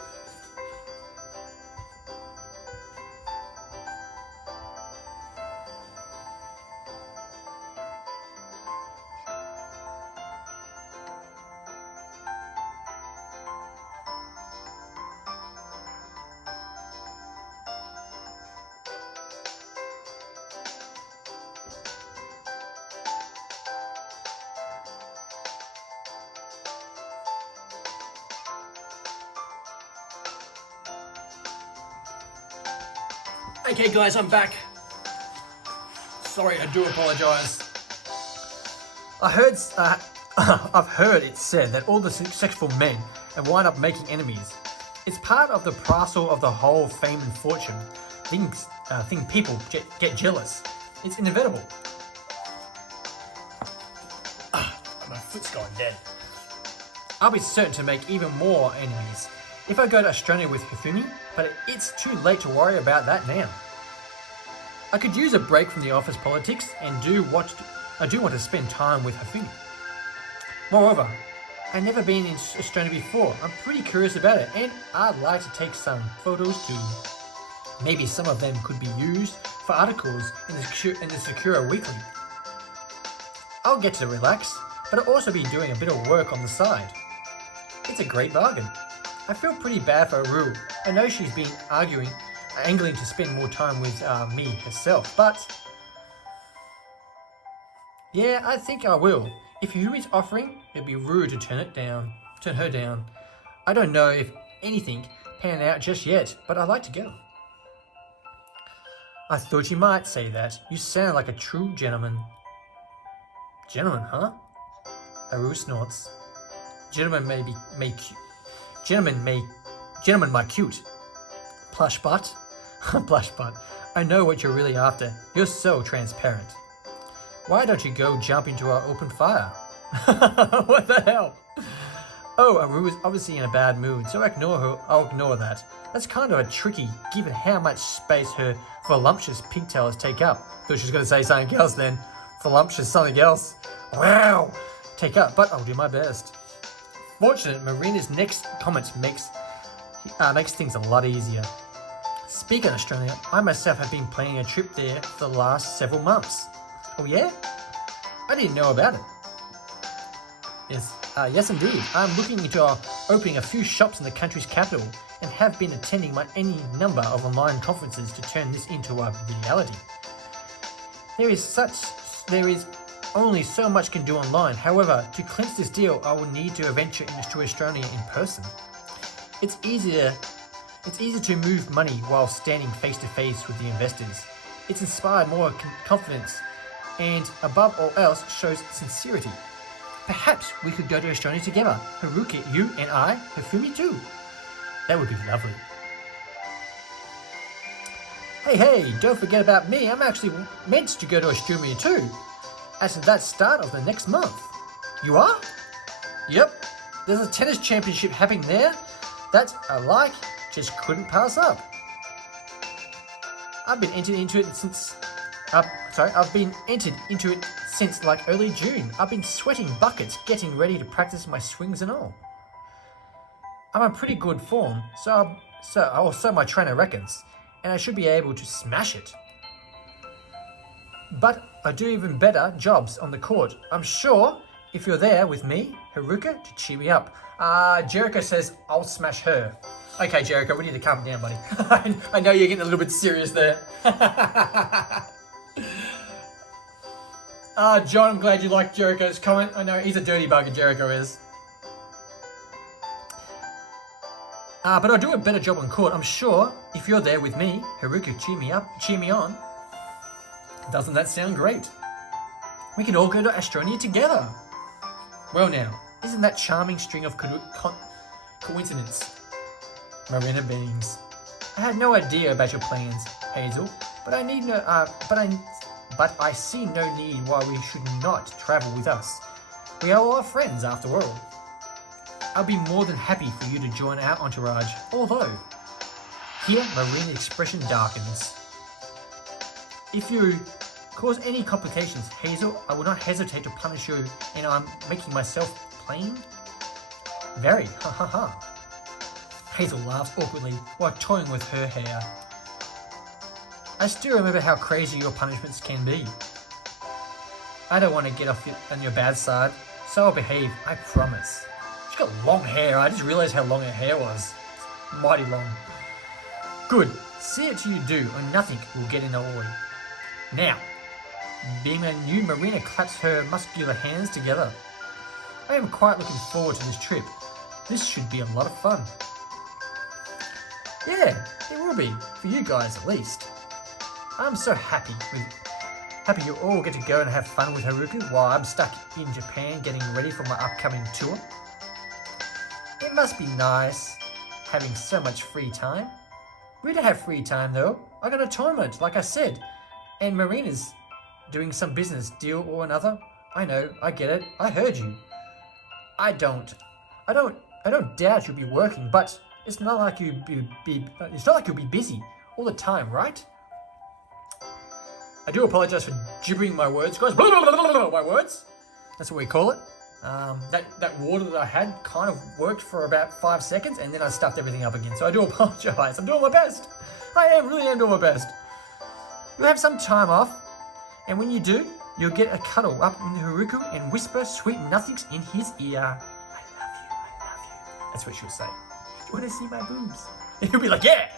Okay guys, I'm back. Sorry, I do apologise. I've heard it said that all the successful men have wind up making enemies. It's part of the parcel of the whole fame and fortune. Thing people get jealous. It's inevitable. My foot's going dead. I'll be certain to make even more enemies if I go to Australia with Hifumi, but it's too late to worry about that now. I could use a break from the office politics and I do want to spend time with Hifumi. Moreover, I've never been in Australia before. I'm pretty curious about it and I'd like to take some photos too. Maybe some of them could be used for articles in the Sakura Weekly. I'll get to relax, but I'll also be doing a bit of work on the side. It's a great bargain. I feel pretty bad for Aru. I know she's been angling to spend more time with me herself, but yeah, I think I will. If Yumi's offering, it'd be rude to turn her down. I don't know if anything pan out just yet, but I'd like to go. I thought you might say that. You sound like a true gentleman. Gentleman, huh? Aru snorts. Gentlemen might cute. Plush butt? Plush butt. I know what you're really after. You're so transparent. Why don't you go jump into our open fire? What the hell? Oh, Aru is obviously in a bad mood, so I'll ignore that. That's kind of tricky, given how much space her voluptuous pigtails take up. Thought she was going to say something else then. Voluptuous something else. Wow! Take up, but I'll do my best. Fortunate, Marina's next comment makes makes things a lot easier. Speaking of Australia, I myself have been planning a trip there for the last several months. Oh yeah? I didn't know about it. Yes indeed. I'm looking into opening a few shops in the country's capital and have been attending any number of online conferences to turn this into a reality. There is only so much can do online. However, to clinch this deal, I will need to venture into Australia in person. It's easier to move money while standing face to face with the investors. It's inspired more confidence and, above all else, shows sincerity. Perhaps we could go to Australia together. Haruka, you and I, Hifumi too. That would be lovely. Hey, don't forget about me. I'm actually meant to go to Australia too. As of that start of the next month. You are? Yep. There's a tennis championship happening there that I just couldn't pass up. I've been entered into it since like early June. I've been sweating buckets getting ready to practice my swings and all. I'm in pretty good form, so my trainer reckons, and I should be able to smash it. But I do even better jobs on the court. I'm sure if you're there with me, Haruka, to cheer me up. Jericho says I'll smash her. Okay, Jericho, we need to calm down, buddy. I know you're getting a little bit serious there. John, I'm glad you liked Jericho's comment. I know he's a dirty bugger, Jericho is. But I'll do a better job on court. I'm sure if you're there with me, Haruka, cheer me on. Doesn't that sound great? We can all go to Australia together. Well now, isn't that charming string of coincidence? Marina beams. I had no idea about your plans, Hazel, but I see no need why we should not travel with us. We are all friends after all. I'll be more than happy for you to join our entourage, although here Marina's expression darkens. If you cause any complications, Hazel, I will not hesitate to punish you, and I'm making myself plain. Very, ha ha ha. Hazel laughs awkwardly while toying with her hair. I still remember how crazy your punishments can be. I don't want to get on your bad side, so I'll behave, I promise. She's got long hair. I just realized how long her hair was. Mighty long. Good. See it till you do, or nothing will get in the way. Now, being a new Marina claps her muscular hands together. I am quite looking forward to this trip. This should be a lot of fun. Yeah, it will be, for you guys at least. I'm so happy you all get to go and have fun with Haruka while I'm stuck in Japan getting ready for my upcoming tour. It must be nice having so much free time. We don't have free time though. I got a tournament, like I said, and Marina's doing some business deal or another. I know, I get it. I heard you. I don't doubt you'll be working, but it's not like you'll be busy all the time, right? I do apologize for gibbering my words, guys. My words. That's what we call it. That water that I had kind of worked for about 5 seconds, and then I stuffed everything up again. So I do apologize. I'm doing my best. Really am doing my best. You'll have some time off, and when you do, you'll get a cuddle up in the Haruka and whisper sweet nothings in his ear. I love you. That's what she'll say. You want to see my boobs? And he'll be like, yeah.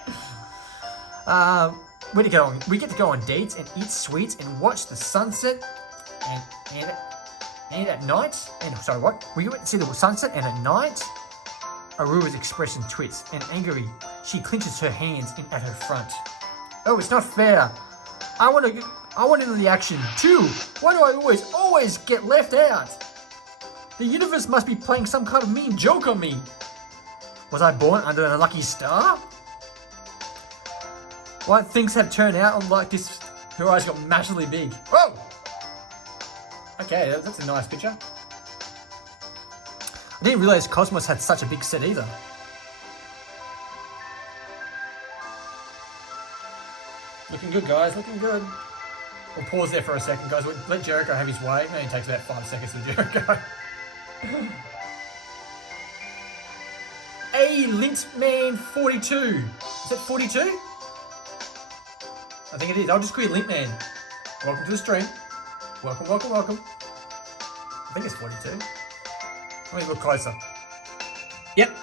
We get to go on dates and eat sweets and watch the sunset and at night. And sorry, what? We went to see the sunset and at night. Arua's expression twits and angry. She clenches her hands in at her front. Oh, it's not fair. I want into the action too. Why do I always get left out? The universe must be playing some kind of mean joke on me. Was I born under an unlucky star? Why things have turned out like this? Her eyes got massively big. Whoa! Okay, that's a nice picture. I didn't realize Cosmos had such a big set either. Looking good, guys, looking good. We'll pause there for a second, guys. We'll let Jericho have his way. It only takes about 5 seconds for Jericho. A Lintman 42. Is that 42? I think it is. I'll just call you Lintman. Welcome to the stream. Welcome, welcome, welcome. I think it's 42. Let me look closer. Yep.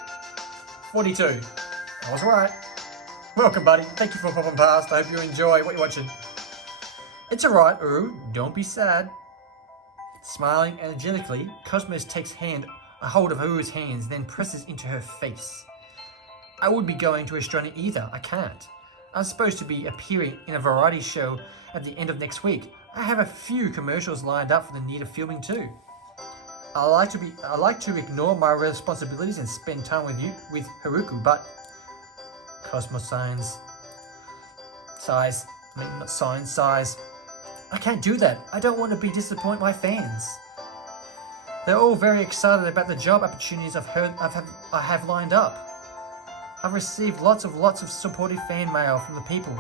42. I was right. Welcome, buddy. Thank you for popping past. I hope you enjoy what you're watching. It's alright, Uru. Don't be sad. Smiling energetically, Cosmos takes a hold of Uru's hands, then presses into her face. I would be going to Australia either. I can't. I'm supposed to be appearing in a variety show at the end of next week. I have a few commercials lined up for the need of filming too. I like to ignore my responsibilities and spend time with Haruko, but Cosmos sighs. I can't do that. I don't want to disappoint my fans. They're all very excited about the job opportunities I have lined up. I've received lots of supportive fan mail from the people.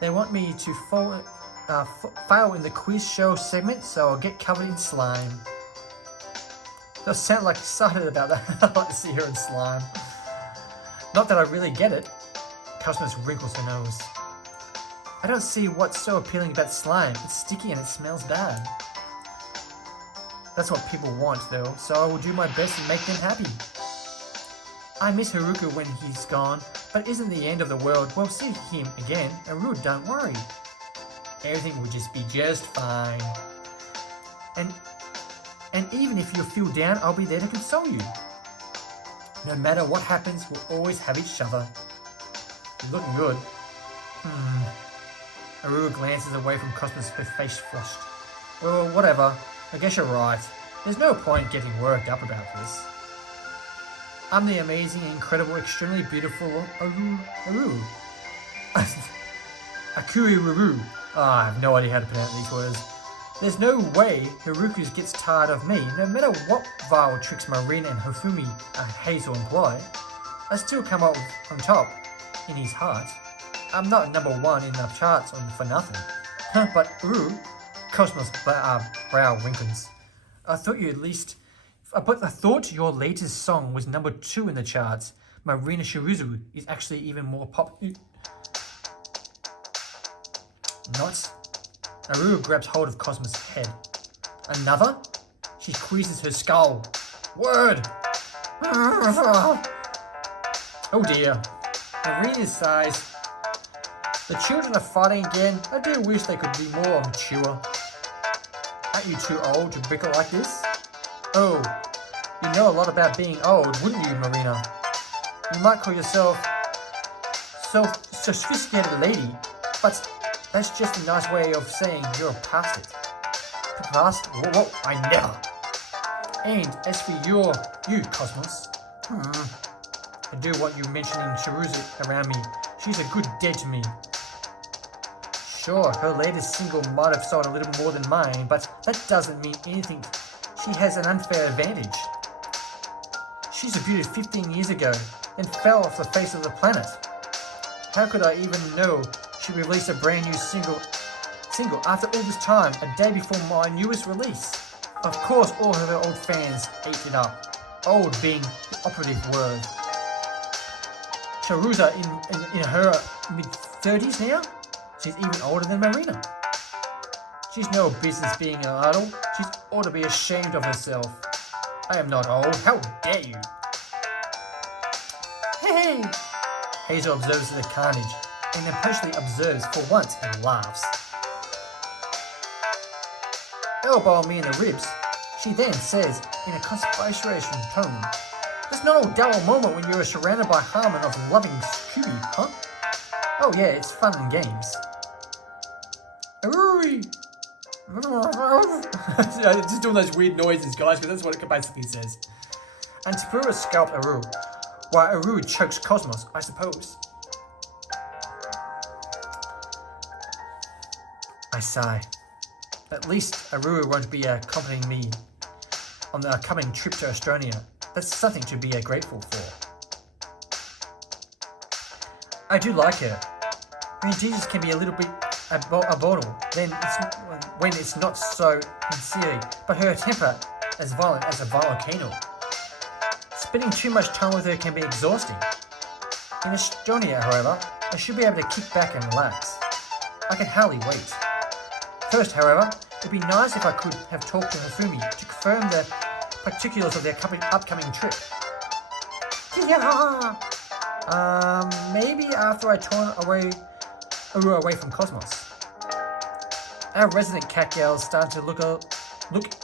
They want me to fail in the quiz show segment, so I'll get covered in slime. Does sound like excited about that. I'd like to see her in slime. Not that I really get it. Cosmos wrinkles her nose. I don't see what's so appealing about slime. It's sticky and it smells bad. That's what people want though, so I will do my best to make them happy. I miss Haruko when he's gone, but it isn't the end of the world. We'll see him again, and Rude, don't worry. Everything will just be just fine. And even if you feel down, I'll be there to console you. No matter what happens, we'll always have each other. You're looking good. Arua glances away from Cosmos, her face flushed. Well, whatever. I guess you're right. There's no point getting worked up about this. I'm the amazing, incredible, extremely beautiful Aru. Akuri-ruru. I have no idea how to pronounce these words. There's no way Haruko gets tired of me, no matter what vile tricks Marina and Hofumi Hazel employ. I still come up on top in his heart. I'm not number one in the charts for nothing. But Cosmos brow wrinkles. I thought your latest song was number 2 in the charts. Marina Shiruzu is actually even more pop. Not. Aru grabs hold of Cosmos' head. Another? She squeezes her skull. Word! Oh dear. Marina sighs. The children are fighting again. I do wish they could be more mature. Aren't you too old to bicker like this? Oh, you know a lot about being old, wouldn't you, Marina? You might call yourself sophisticated lady, but that's just a nice way of saying you're past it. Past? Whoa, I never. And as for you, Cosmos, I do want you mentioning Shiruzu around me. She's a good dead to me. Sure, her latest single might have sold a little more than mine, but that doesn't mean anything. She has an unfair advantage. She debuted 15 years ago, then fell off the face of the planet. How could I even know she released a brand new single after all this time, a day before my newest release? Of course, all of her old fans ate it up. Old being the operative word. Sharuza in her mid-30s now? She's even older than Marina. She's no business being an idol. She ought to be ashamed of herself. I am not old. How dare you? Hey! Hazel observes the carnage and impatiently observes for once and laughs. Elbow me in the ribs. She then says in a conspiration tone, "There's no dull moment when you're surrounded by harmon of loving Scooby, huh? Oh yeah, it's fun and games." Aruri! Just doing those weird noises, guys, because that's what it basically says. And Tapura scalped Aru, while Aru chokes Cosmos, I suppose. I sigh. At least Aru won't be accompanying me on the upcoming trip to Australia. That's something to be grateful for. I do like her. I mean, Jesus can be a little bit a bottle, when it's not so sincerely, but her temper as violent as a volcano. Spending too much time with her can be exhausting. In Estonia, however, I should be able to kick back and relax. I can hardly wait. First, however, it would be nice if I could have talked to Hifumi to confirm the particulars of their upcoming trip. Maybe after I torn away from Cosmos. Our resident cat girl's starting to look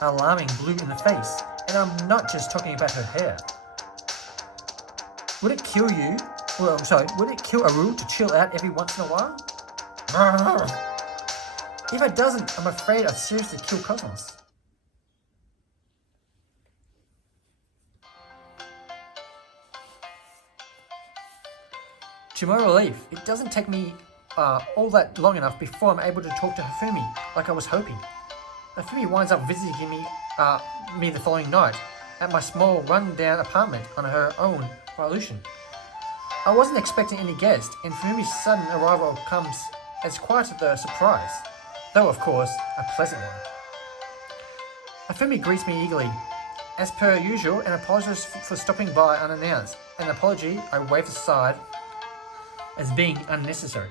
alarming blue in the face, and I'm not just talking about her hair. Would it kill you? Well, I'm sorry, would it kill Aru to chill out every once in a while? If it doesn't, I'm afraid I'd seriously kill Cosmos. To my relief, it doesn't take me all that long enough before I'm able to talk to Hifumi like I was hoping. Hifumi winds up visiting me the following night at my small run-down apartment on her own volition. I wasn't expecting any guest, and Hifumi's sudden arrival comes as quite a surprise, though of course a pleasant one. Hifumi greets me eagerly, as per usual, and apologizes for stopping by unannounced. An apology I waved aside as being unnecessary.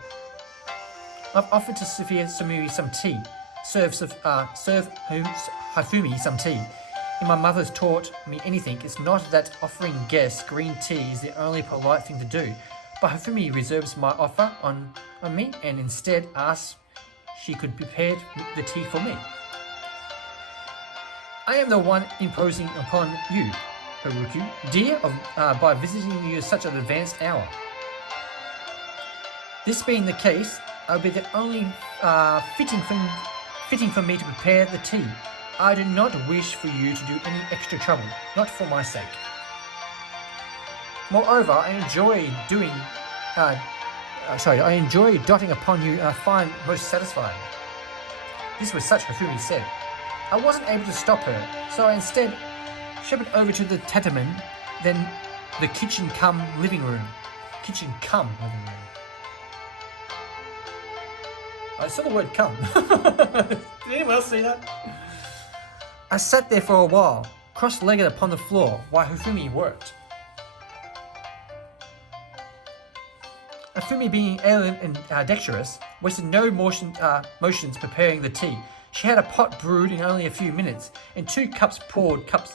I've offered to Hifumi some tea. Serve Hifumi some tea. If my mother's taught me anything, it's not that offering guests green tea is the only polite thing to do, but Hifumi reserves my offer on me and instead asks she could prepare the tea for me. I am the one imposing upon you, Haruki, dear, by visiting you at such an advanced hour. This being the case, I'll be the only fitting for me to prepare the tea. I do not wish for you to do any extra trouble, not for my sake. Moreover, I enjoy dotting upon you, and I find most satisfying. This was such Hifumi said. I wasn't able to stop her, so I instead shepherded over to the tatami, then the kitchen cum living room. I saw the word come. Did anyone else see that? I sat there for a while, cross-legged upon the floor, while Hifumi worked. Hifumi, being alien and dexterous, wasted no motions preparing the tea. She had a pot brewed in only a few minutes, and two cups poured cups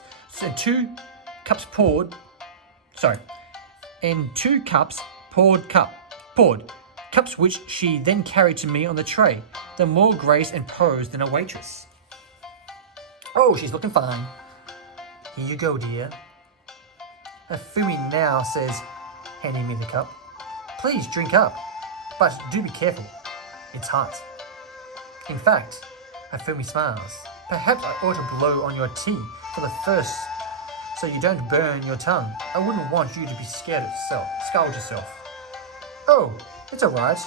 which she then carried to me on the tray, the more grace and pose than a waitress. Oh, she's looking fine. Here you go, dear. Hifumi now says, handing me the cup. Please drink up, but do be careful. It's hot. In fact, Hifumi smiles. Perhaps I ought to blow on your tea for the first, so you don't burn your tongue. I wouldn't want you to be scald yourself. Oh, it's alright.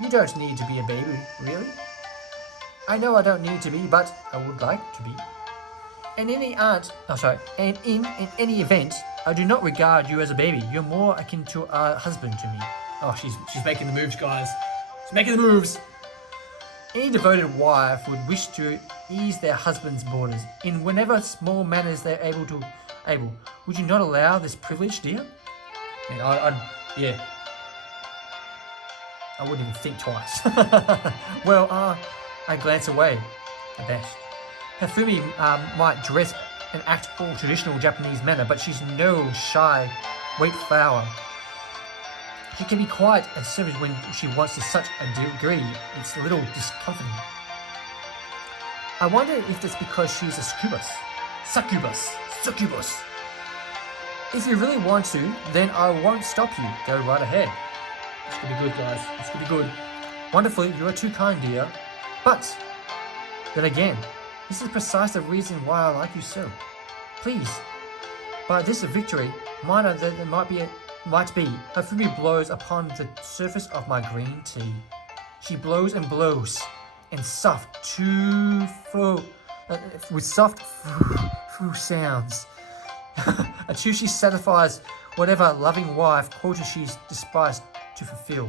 You don't need to be a baby, really. I know I don't need to be, but I would like to be. And in any event, I do not regard you as a baby. You're more akin to a husband to me. Oh, she's making the moves, guys. She's making the moves. Any devoted wife would wish to ease their husband's borders in whenever small manners they're able. Would you not allow this privilege, dear? Yeah. I wouldn't even think twice. Well, I glance away, abashed. Hifumi might dress and act all traditional Japanese manner, but she's no shy wait flower. She can be quite assertive when she wants to such a degree. It's a little discomforting. I wonder if that's because she's a succubus. If you really want to, then I won't stop you. Go right ahead. This could be good, guys. This could be good. Wonderfully, you are too kind, dear. But then again, this is precisely the reason why I like you so. Please, by this victory, minor that it might be, Hifumi blows upon the surface of my green tea. She blows and blows, and with soft sounds, until she satisfies whatever loving wife quarter she's despised to fulfill.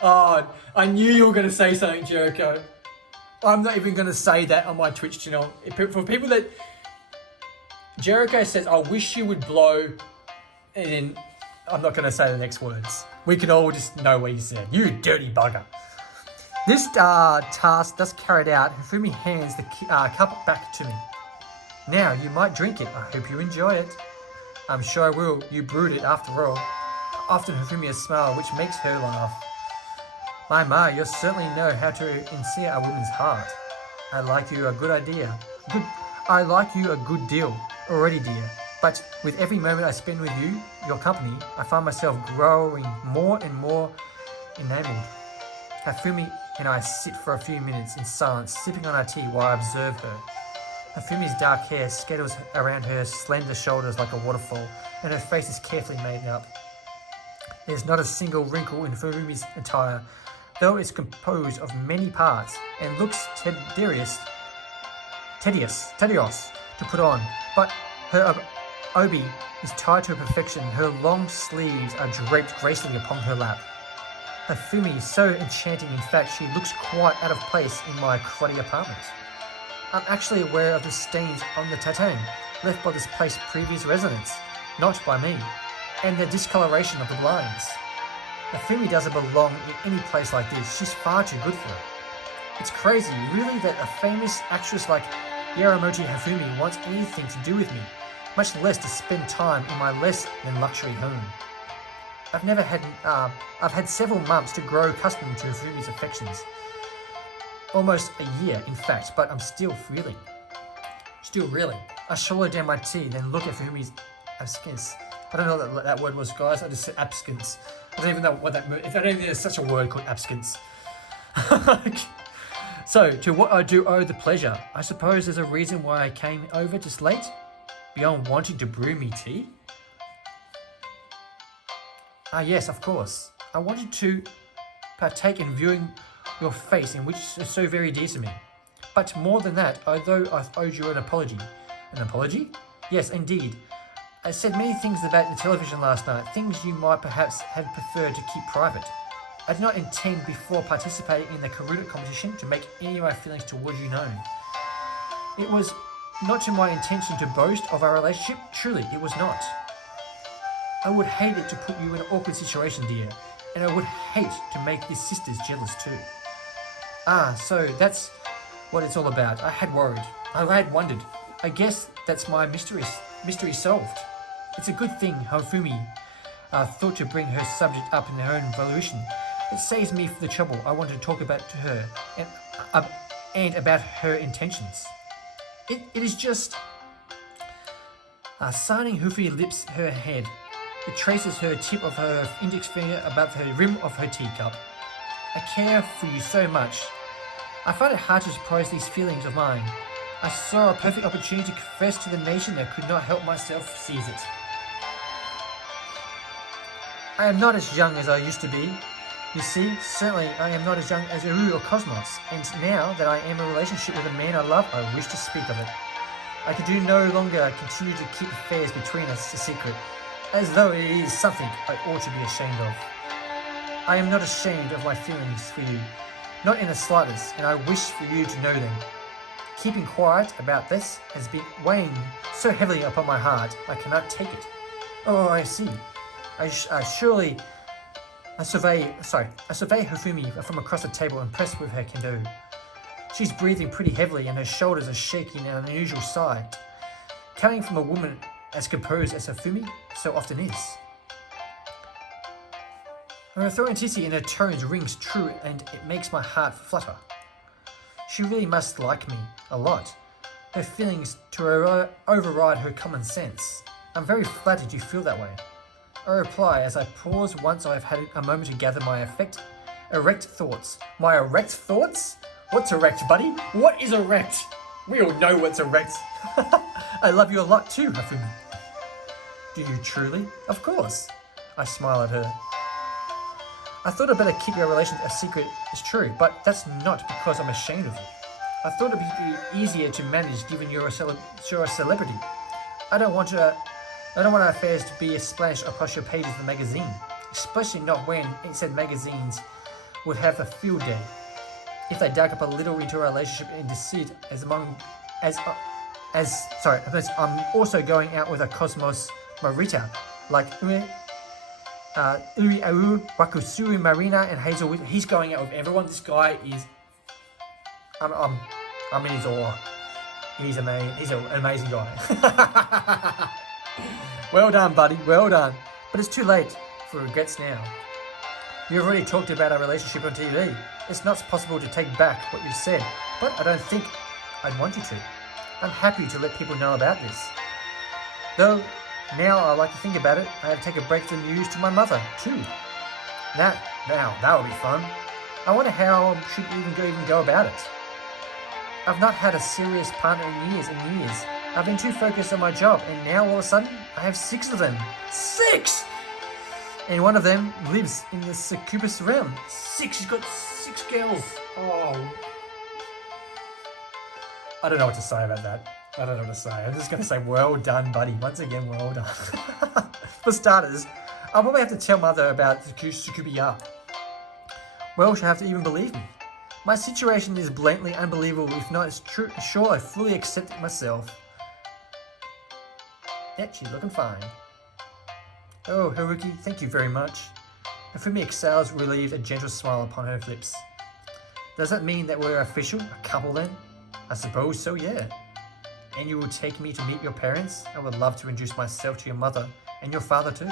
Oh, I knew you were going to say something, Jericho. I'm not even going to say that on my Twitch channel. For people that Jericho says, I wish you would blow, and then I'm not going to say the next words. We can all just know what he said. You dirty bugger. This task thus carried out, Hifumi hands the cup back to me. Now, you might drink it. I hope you enjoy it. I'm sure I will. You brewed it after all. Often Hifumi a smile, which makes her laugh. My ma, you certainly know how to ensnare a woman's heart. I like you a good deal already, dear. But with every moment I spend with you, your company, I find myself growing more and more enamored. Hifumi and I sit for a few minutes in silence, sipping on our tea while I observe her. Hifumi's dark hair scatters around her slender shoulders like a waterfall, and her face is carefully made up. There's not a single wrinkle in Hifumi's attire, though it's composed of many parts and looks tedious to put on. But her obi is tied to perfection. Her long sleeves are draped gracefully upon her lap. Hifumi is so enchanting, in fact, she looks quite out of place in my cruddy apartment. I'm actually aware of the stains on the tatami left by this place's previous residents, not by me, and the discoloration of the blinds. Hifumi doesn't belong in any place like this. She's far too good for it. It's crazy, really, that a famous actress like Yaramoto Hifumi wants anything to do with me, much less to spend time in my less than luxury home. I've had several months to grow accustomed to Hifumi's affections. Almost a year, in fact, but I'm still reeling. I swallow down my tea, then look at Hifumi's absence. I don't know what that word was, guys. I just said absence. I don't even know what that means. I don't think there's such a word called absence. So, to what I do owe the pleasure. I suppose there's a reason why I came over just late? Beyond wanting to brew me tea? Ah, yes, of course. I wanted to partake in viewing your face, in which is so very dear to me. But more than that, although I owed you an apology. An apology? Yes, indeed. I said many things about the television last night, things you might perhaps have preferred to keep private. I did not intend before participating in the Karuta competition to make any of my feelings towards you known. It was not to my intention to boast of our relationship, truly, it was not. I would hate it to put you in an awkward situation, dear, and I would hate to make your sisters jealous too. Ah, so that's what it's all about. I had worried. I had wondered. I guess that's my mystery solved. It's a good thing Hifumi thought to bring her subject up in her own valuation. It saves me the trouble I wanted to talk about to her and about her intentions. It is just... signing Hifumi lifts her head. It traces her tip of her index finger above the rim of her teacup. I care for you so much. I find it hard to surprise these feelings of mine. I saw a perfect opportunity to confess to the nation that I could not help myself seize it. I am not as young as I used to be. You see, certainly I am not as young as Uru or Cosmos, and now that I am in a relationship with a man I love, I wish to speak of it. I could no longer continue to keep affairs between us a secret, as though it is something I ought to be ashamed of. I am not ashamed of my feelings for you, not in the slightest, and I wish for you to know them. Keeping quiet about this has been weighing so heavily upon my heart, I cannot take it. Oh, I see. I survey Hifumi from across the table, impressed with her candor. She's breathing pretty heavily and her shoulders are shaking in an unusual sigh. Coming from a woman as composed as Hifumi so often is. Her authenticity in her tones rings true and it makes my heart flutter. She really must like me a lot. Her feelings to override her common sense. I'm very flattered you feel that way. I reply as I pause once I've had a moment to gather my erect thoughts. My erect thoughts? What's erect, buddy? What is erect? We all know what's erect. I love you a lot too, Hifumi. Do you truly? Of course. I smile at her. I thought I'd better keep your relations a secret, it's true, but that's not because I'm ashamed of you. I thought it'd be easier to manage given you're a celebrity. I don't want our affairs to be splashed across your pages of the magazine, especially not when it said magazines would have a field day if they dug up a little into a relationship and deceit as I'm also going out with a Cosmos Marita, like Uri Aru, Wakusui Marina, and Hazel. He's going out with everyone. This guy is, I'm in his awe. He's amazing. He's an amazing guy. Well done, buddy. Well done. But it's too late for regrets now. You've already talked about our relationship on TV. It's not possible to take back what you've said, but I don't think I'd want you to. I'm happy to let people know about this. Though, now I like to think about it, I have to take a break from the news to my mother, too. Now, that would be fun. I wonder how I should even go about it. I've not had a serious partner in years and years. I've been too focused on my job, and now all of a sudden, I have 6 of them. 6! And one of them lives in the Succubus realm. 6, she's got 6 girls. Oh. I don't know what to say about that. I don't know what to say. I'm just going to say, well done, buddy. Once again, well done. For starters, I'll probably have to tell Mother about the Succubia. Well, she'll have to even believe me. My situation is blatantly unbelievable. If not, it's true. Sure, I fully accept it myself. Yeah, she's looking fine. Oh, Haruki, thank you very much. Hifumi exhales, relieved, a gentle smile upon her lips. Does that mean that we're official? A couple then? I suppose so, yeah. And you will take me to meet your parents? I would love to introduce myself to your mother and your father too.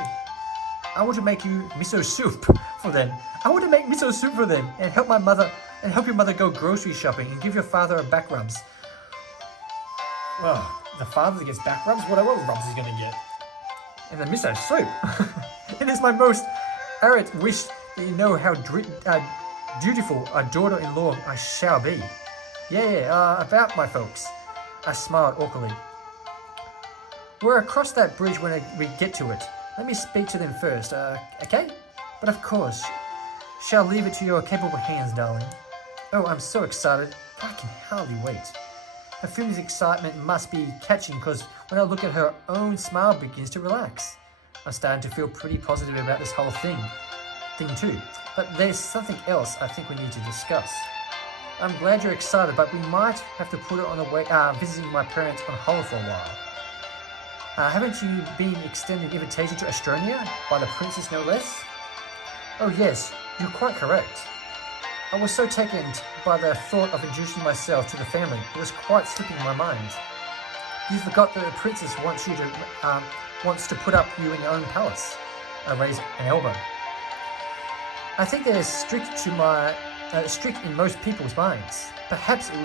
I want to make you miso soup for them. I want to make miso soup for them and help your mother go grocery shopping and give your father a back rubs. Well, the father gets back rubs? What other rubs is he going to get? And the miso soup. It is my most ardent wish that you know how dutiful a daughter-in-law I shall be. About my folks. I smiled awkwardly. We're across that bridge when we get to it. Let me speak to them first, okay? But of course, shall leave it to your capable hands, darling. Oh, I'm so excited. I can hardly wait. Hifumi's excitement must be catching because when I look at her own smile begins to relax. I'm starting to feel pretty positive about this whole thing too. But there's something else I think we need to discuss. I'm glad you're excited, but we might have to put it on the way, visiting my parents on hold for a while. Haven't you been extended an invitation to Estonia by the princess no less? Oh yes, you're quite correct. I was so taken by the thought of introducing myself to the family, it was quite slipping my mind. You forgot that the princess wants to put up you in your own palace. I raised an elbow. I think they're strict in most people's minds. Perhaps it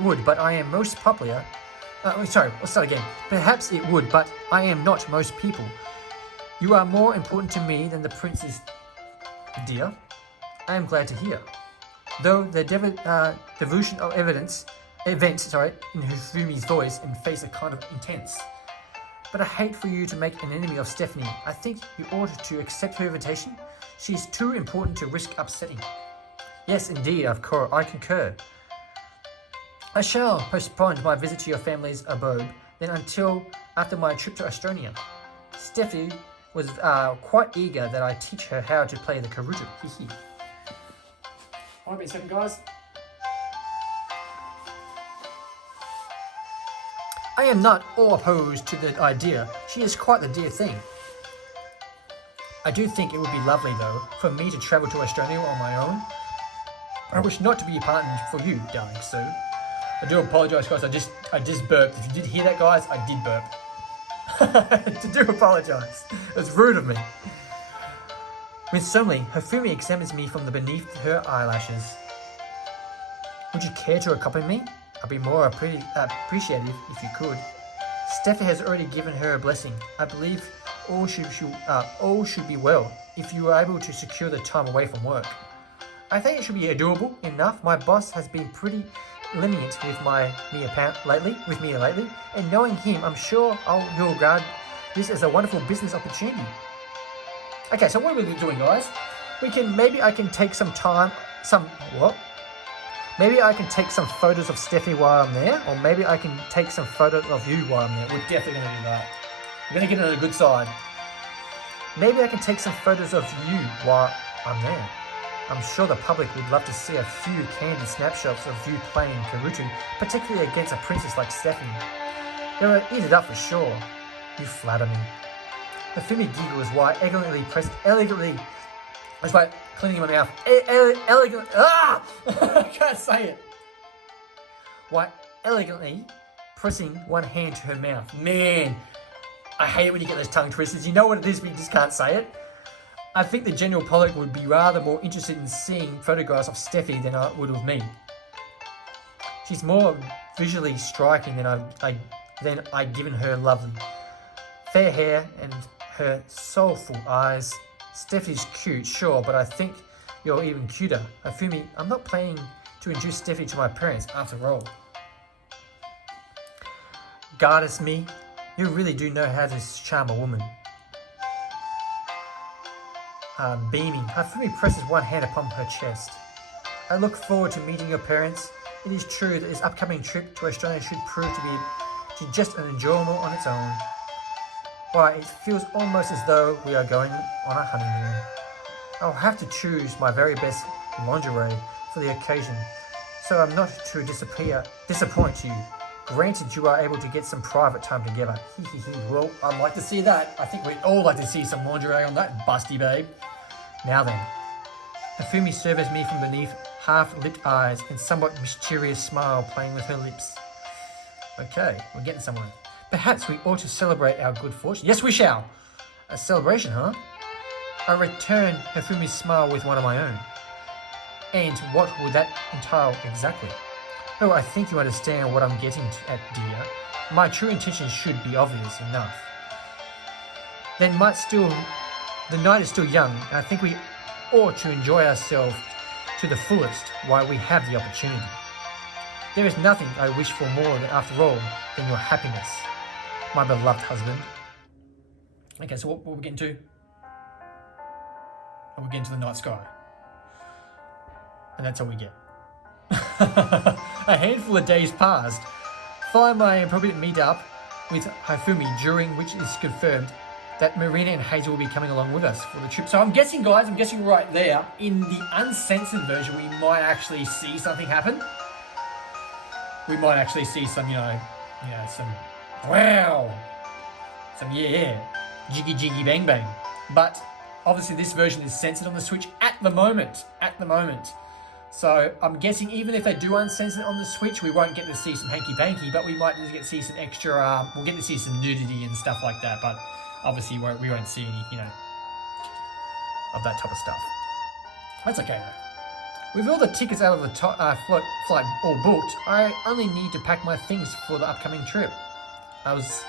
would, but I am most popular. Sorry, let's start again. Perhaps it would, but I am not most people. You are more important to me than the princess, dear. I am glad to hear. Though the devotion of events, in Hifumi's voice and face are kind of intense. But I hate for you to make an enemy of Stephanie. I think you ought to accept her invitation. She's too important to risk upsetting. Yes, indeed, of course, I concur. I shall postpone my visit to your family's abode then until after my trip to Estonia. Stephanie was quite eager that I teach her how to play the karuta. Wait a second, guys. I am not all opposed to the idea. She is quite the dear thing. I do think it would be lovely, though, for me to travel to Australia on my own. I wish not to be a partner for you, darling Sue. I do apologise, guys. I just burped. If you did hear that, guys, I did burp. I do apologise. It's rude of me. Miss Sumley, Hifumi examines me from beneath her eyelashes. Would you care to accompany me? I'd be more appreciative if you could. Steffi has already given her a blessing. I believe all should be well if you are able to secure the time away from work. I think it should be doable enough. My boss has been pretty lenient with me lately, and knowing him, I'm sure he'll regard this as a wonderful business opportunity. Okay, so what are we doing, guys? Maybe I can take some photos of Stephanie while I'm there, or maybe I can take some photos of you while I'm there. We're definitely going to do that. We're going to get on the good side. Maybe I can take some photos of you while I'm there. I'm sure the public would love to see a few candid snapshots of you playing Karutu, particularly against a princess like Stephanie. They would eat it up for sure. You flatter me. Hifumi giggles while it's like cleaning my mouth. Elegantly. Ah! I can't say it. While elegantly pressing one hand to her mouth. Man, I hate it when you get those tongue twisters. You know what it is, but you just can't say it. I think the general public would be rather more interested in seeing photographs of Steffi than I would of me. She's more visually striking than I'd given her. Lovely fair hair and her soulful eyes. Steffi's cute, sure, but I think you're even cuter. Hifumi, I'm not planning to introduce Steffi to my parents after all. Goddess me, you really do know how to charm a woman. Beaming, Hifumi presses one hand upon her chest. I look forward to meeting your parents. It is true that this upcoming trip to Australia should prove to be just an enjoyment on its own. Why, it feels almost as though we are going on a honeymoon. I'll have to choose my very best lingerie for the occasion, so I'm not to disappoint you. Granted, you are able to get some private time together. Well, I'd like to see that. I think we'd all like to see some lingerie on that busty, babe. Now then, Hifumi surveys me from beneath half-lit eyes and somewhat mysterious smile playing with her lips. Okay, we're getting somewhere. Perhaps we ought to celebrate our good fortune. Yes, we shall. A celebration, huh? I return Hifumi's smile with one of my own. And what would that entail exactly? Oh, I think you understand what I'm getting at, dear. My true intentions should be obvious enough. The night is still young, and I think we ought to enjoy ourselves to the fullest while we have the opportunity. There is nothing I wish for more than, after all, than your happiness, my beloved husband. Okay, so what we're getting to? We're getting to the night sky. And that's all we get. A handful of days passed. Following my appropriate meet-up with Hifumi, during which it is confirmed that Marina and Hazel will be coming along with us for the trip. So I'm guessing, guys, right there, in the uncensored version, we might actually see something happen. We might actually see some, some wow, some jiggy jiggy bang bang. But obviously this version is censored on the Switch at the moment. So I'm guessing even if they do uncensor it on the Switch, we won't get to see some hanky panky, but we might get to see some extra, we'll get to see some nudity and stuff like that, but obviously we won't see any, of that type of stuff. That's okay though. With all the tickets out of the flight all booked, I only need to pack my things for the upcoming trip. I was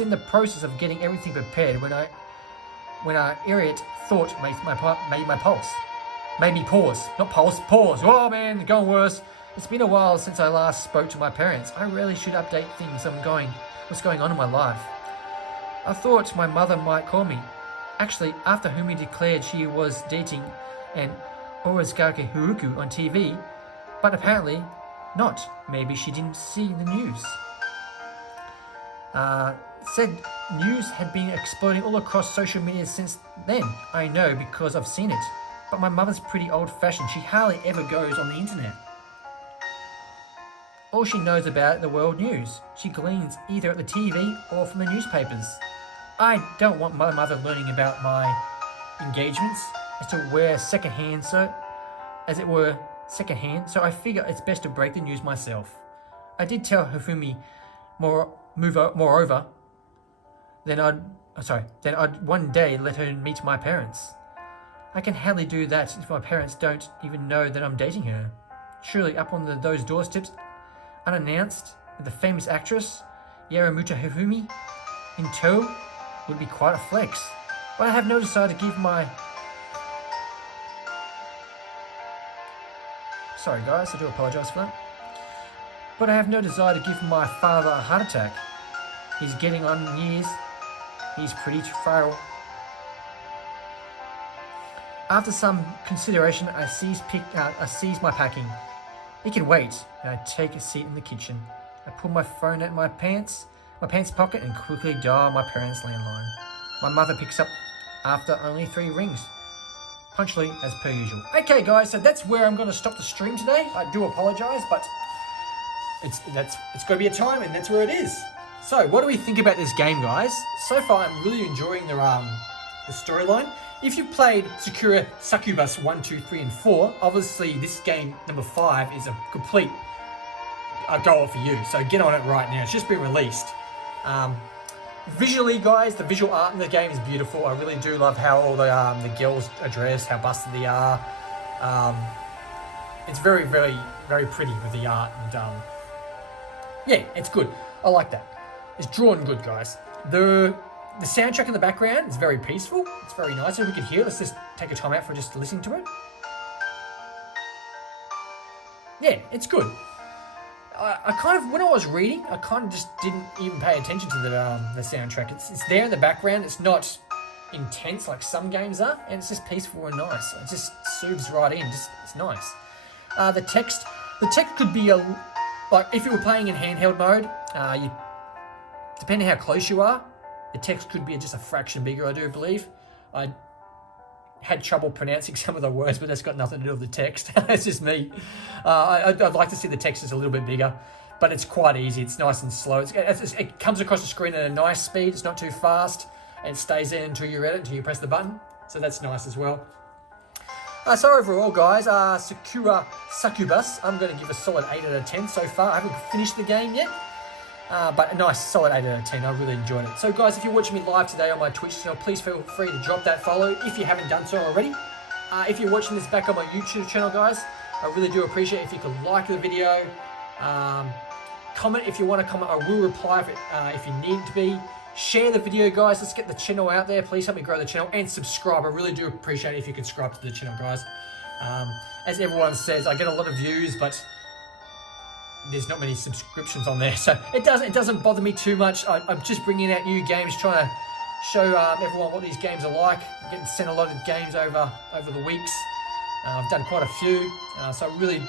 in the process of getting everything prepared when a idiot thought made my pulse. Made me pause. Not pulse, pause. Oh man, it's going worse. It's been a while since I last spoke to my parents. I really should update things what's going on in my life. I thought my mother might call me. Actually, after Hifumi declared she was dating an Orozgake Haruku on TV, but apparently not. Maybe she didn't see the news. Said news had been exploding all across social media since then. I know because I've seen it. But my mother's pretty old-fashioned. She hardly ever goes on the internet. All she knows about the world news. She gleans either at the TV or from the newspapers. I don't want my mother learning about my engagements as to where secondhand, so I figure it's best to break the news myself. I did tell Hifumi moreover, then I'd one day let her meet my parents. I can hardly do that if my parents don't even know that I'm dating her. Surely up on those doorsteps, unannounced, with the famous actress, Yaramuta Hifumi, in tow, would be quite a flex. But I have no desire to give my... Sorry guys, I do apologise for that. But I have no desire to give my father a heart attack. He's getting on in years. He's pretty frail. After some consideration, I cease my packing. It can wait, and I take a seat in the kitchen. I pull my phone out of my pants pocket and quickly dial my parents' landline. My mother picks up after only 3 rings. punctually as per usual. Okay, guys, so that's where I'm going to stop the stream today. I do apologize, but it's got to be a time, and that's where it is. So, what do we think about this game, guys? So far, I'm really enjoying the storyline. If you've played Sakura Succubus 1, 2, 3, and 4, obviously this game, number 5, is a complete goal for you. So get on it right now. It's just been released. Visually, guys, the visual art in the game is beautiful. I really do love how all the girls are dressed, how busted they are. It's very, very, very pretty with the art, and yeah, it's good. I like that. It's drawn good, guys. The soundtrack in the background is very peaceful. It's very nice. If we can hear it, let's just take a time out for just listening to it. Yeah, it's good. I kind of, when I was reading, I kind of just didn't even pay attention to the soundtrack. It's there in the background. It's not intense like some games are, and it's just peaceful and nice. It just soothes right in. It's nice. The text could be like if you were playing in handheld mode. Depending how close you are, the text could be just a fraction bigger, I do believe. I had trouble pronouncing some of the words, but that's got nothing to do with the text. It's just me. I'd like to see the text just a little bit bigger, but it's quite easy. It's nice and slow. It comes across the screen at a nice speed. It's not too fast. And it stays there until you read it, until you press the button. So that's nice as well. So overall, guys, Sakura Succubus, I'm going to give a solid 8 out of 10 so far. I haven't finished the game yet. But a nice solid 8 out of 10. I really enjoyed it. So guys, if you're watching me live today on my Twitch channel, please feel free to drop that follow if you haven't done so already. If you're watching this back on my YouTube channel, guys, I really do appreciate if you could like the video. Comment if you want to comment. I will reply if you need to be. Share the video, guys. Let's get the channel out there. Please help me grow the channel, and subscribe. I really do appreciate it if you could subscribe to the channel, guys. As everyone says, I get a lot of views, but there's not many subscriptions on there, so it doesn't bother me too much. I'm just bringing out new games, trying to show everyone what these games are like. I'm getting sent a lot of games over the weeks. I've done quite a few, so I really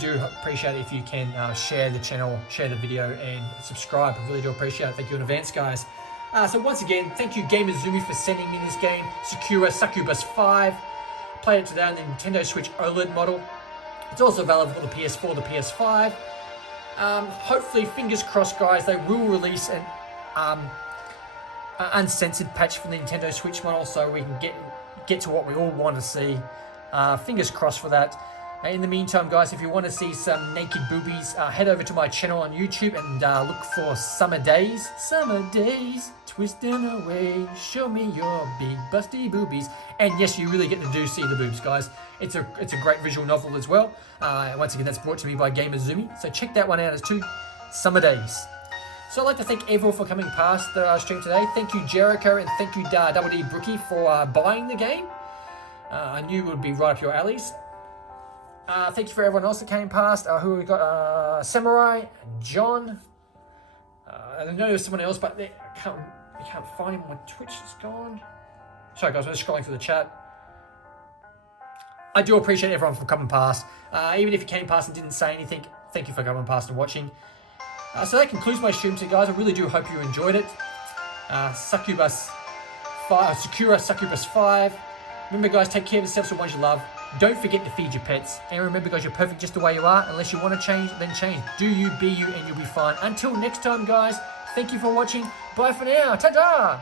do appreciate it if you can share the channel, share the video, and subscribe. I really do appreciate it. Thank you in advance, guys. So once again, thank you Gamuzumi for sending me this game, Sakura Succubus 5. Played it today on the Nintendo Switch OLED model. It's also available for the PS4, the PS5. Hopefully, fingers crossed, guys, they will release an uncensored patch for the Nintendo Switch model, so we can get to what we all want to see. Fingers crossed for that. In the meantime, guys, if you want to see some naked boobies, head over to my channel on YouTube and look for Summer Days. Summer Days, twisting away, show me your big busty boobies. And yes, you really get to see the boobs, guys. It's a great visual novel as well. Once again, that's brought to me by Gamuzumi. So check that one out as too. Summer Days. So I'd like to thank everyone for coming past the stream today. Thank you, Jericho, and thank you, Double D Brookie, for buying the game. I knew it would be right up your alleys. Thank you for everyone else that came past. Who we got? Samurai, John. I know there's someone else, but I can't find him. My Twitch is gone. Sorry, guys, I'm just scrolling through the chat. I do appreciate everyone for coming past. Even if you came past and didn't say anything, thank you for coming past and watching. So that concludes my stream today, guys. I really do hope you enjoyed it. Sakura Succubus 5. Remember, guys, take care of yourselves and ones you love. Don't forget to feed your pets. And remember, guys, you're perfect just the way you are. Unless you want to change, then change. Do you, be you, and you'll be fine. Until next time, guys, thank you for watching. Bye for now. Ta-da!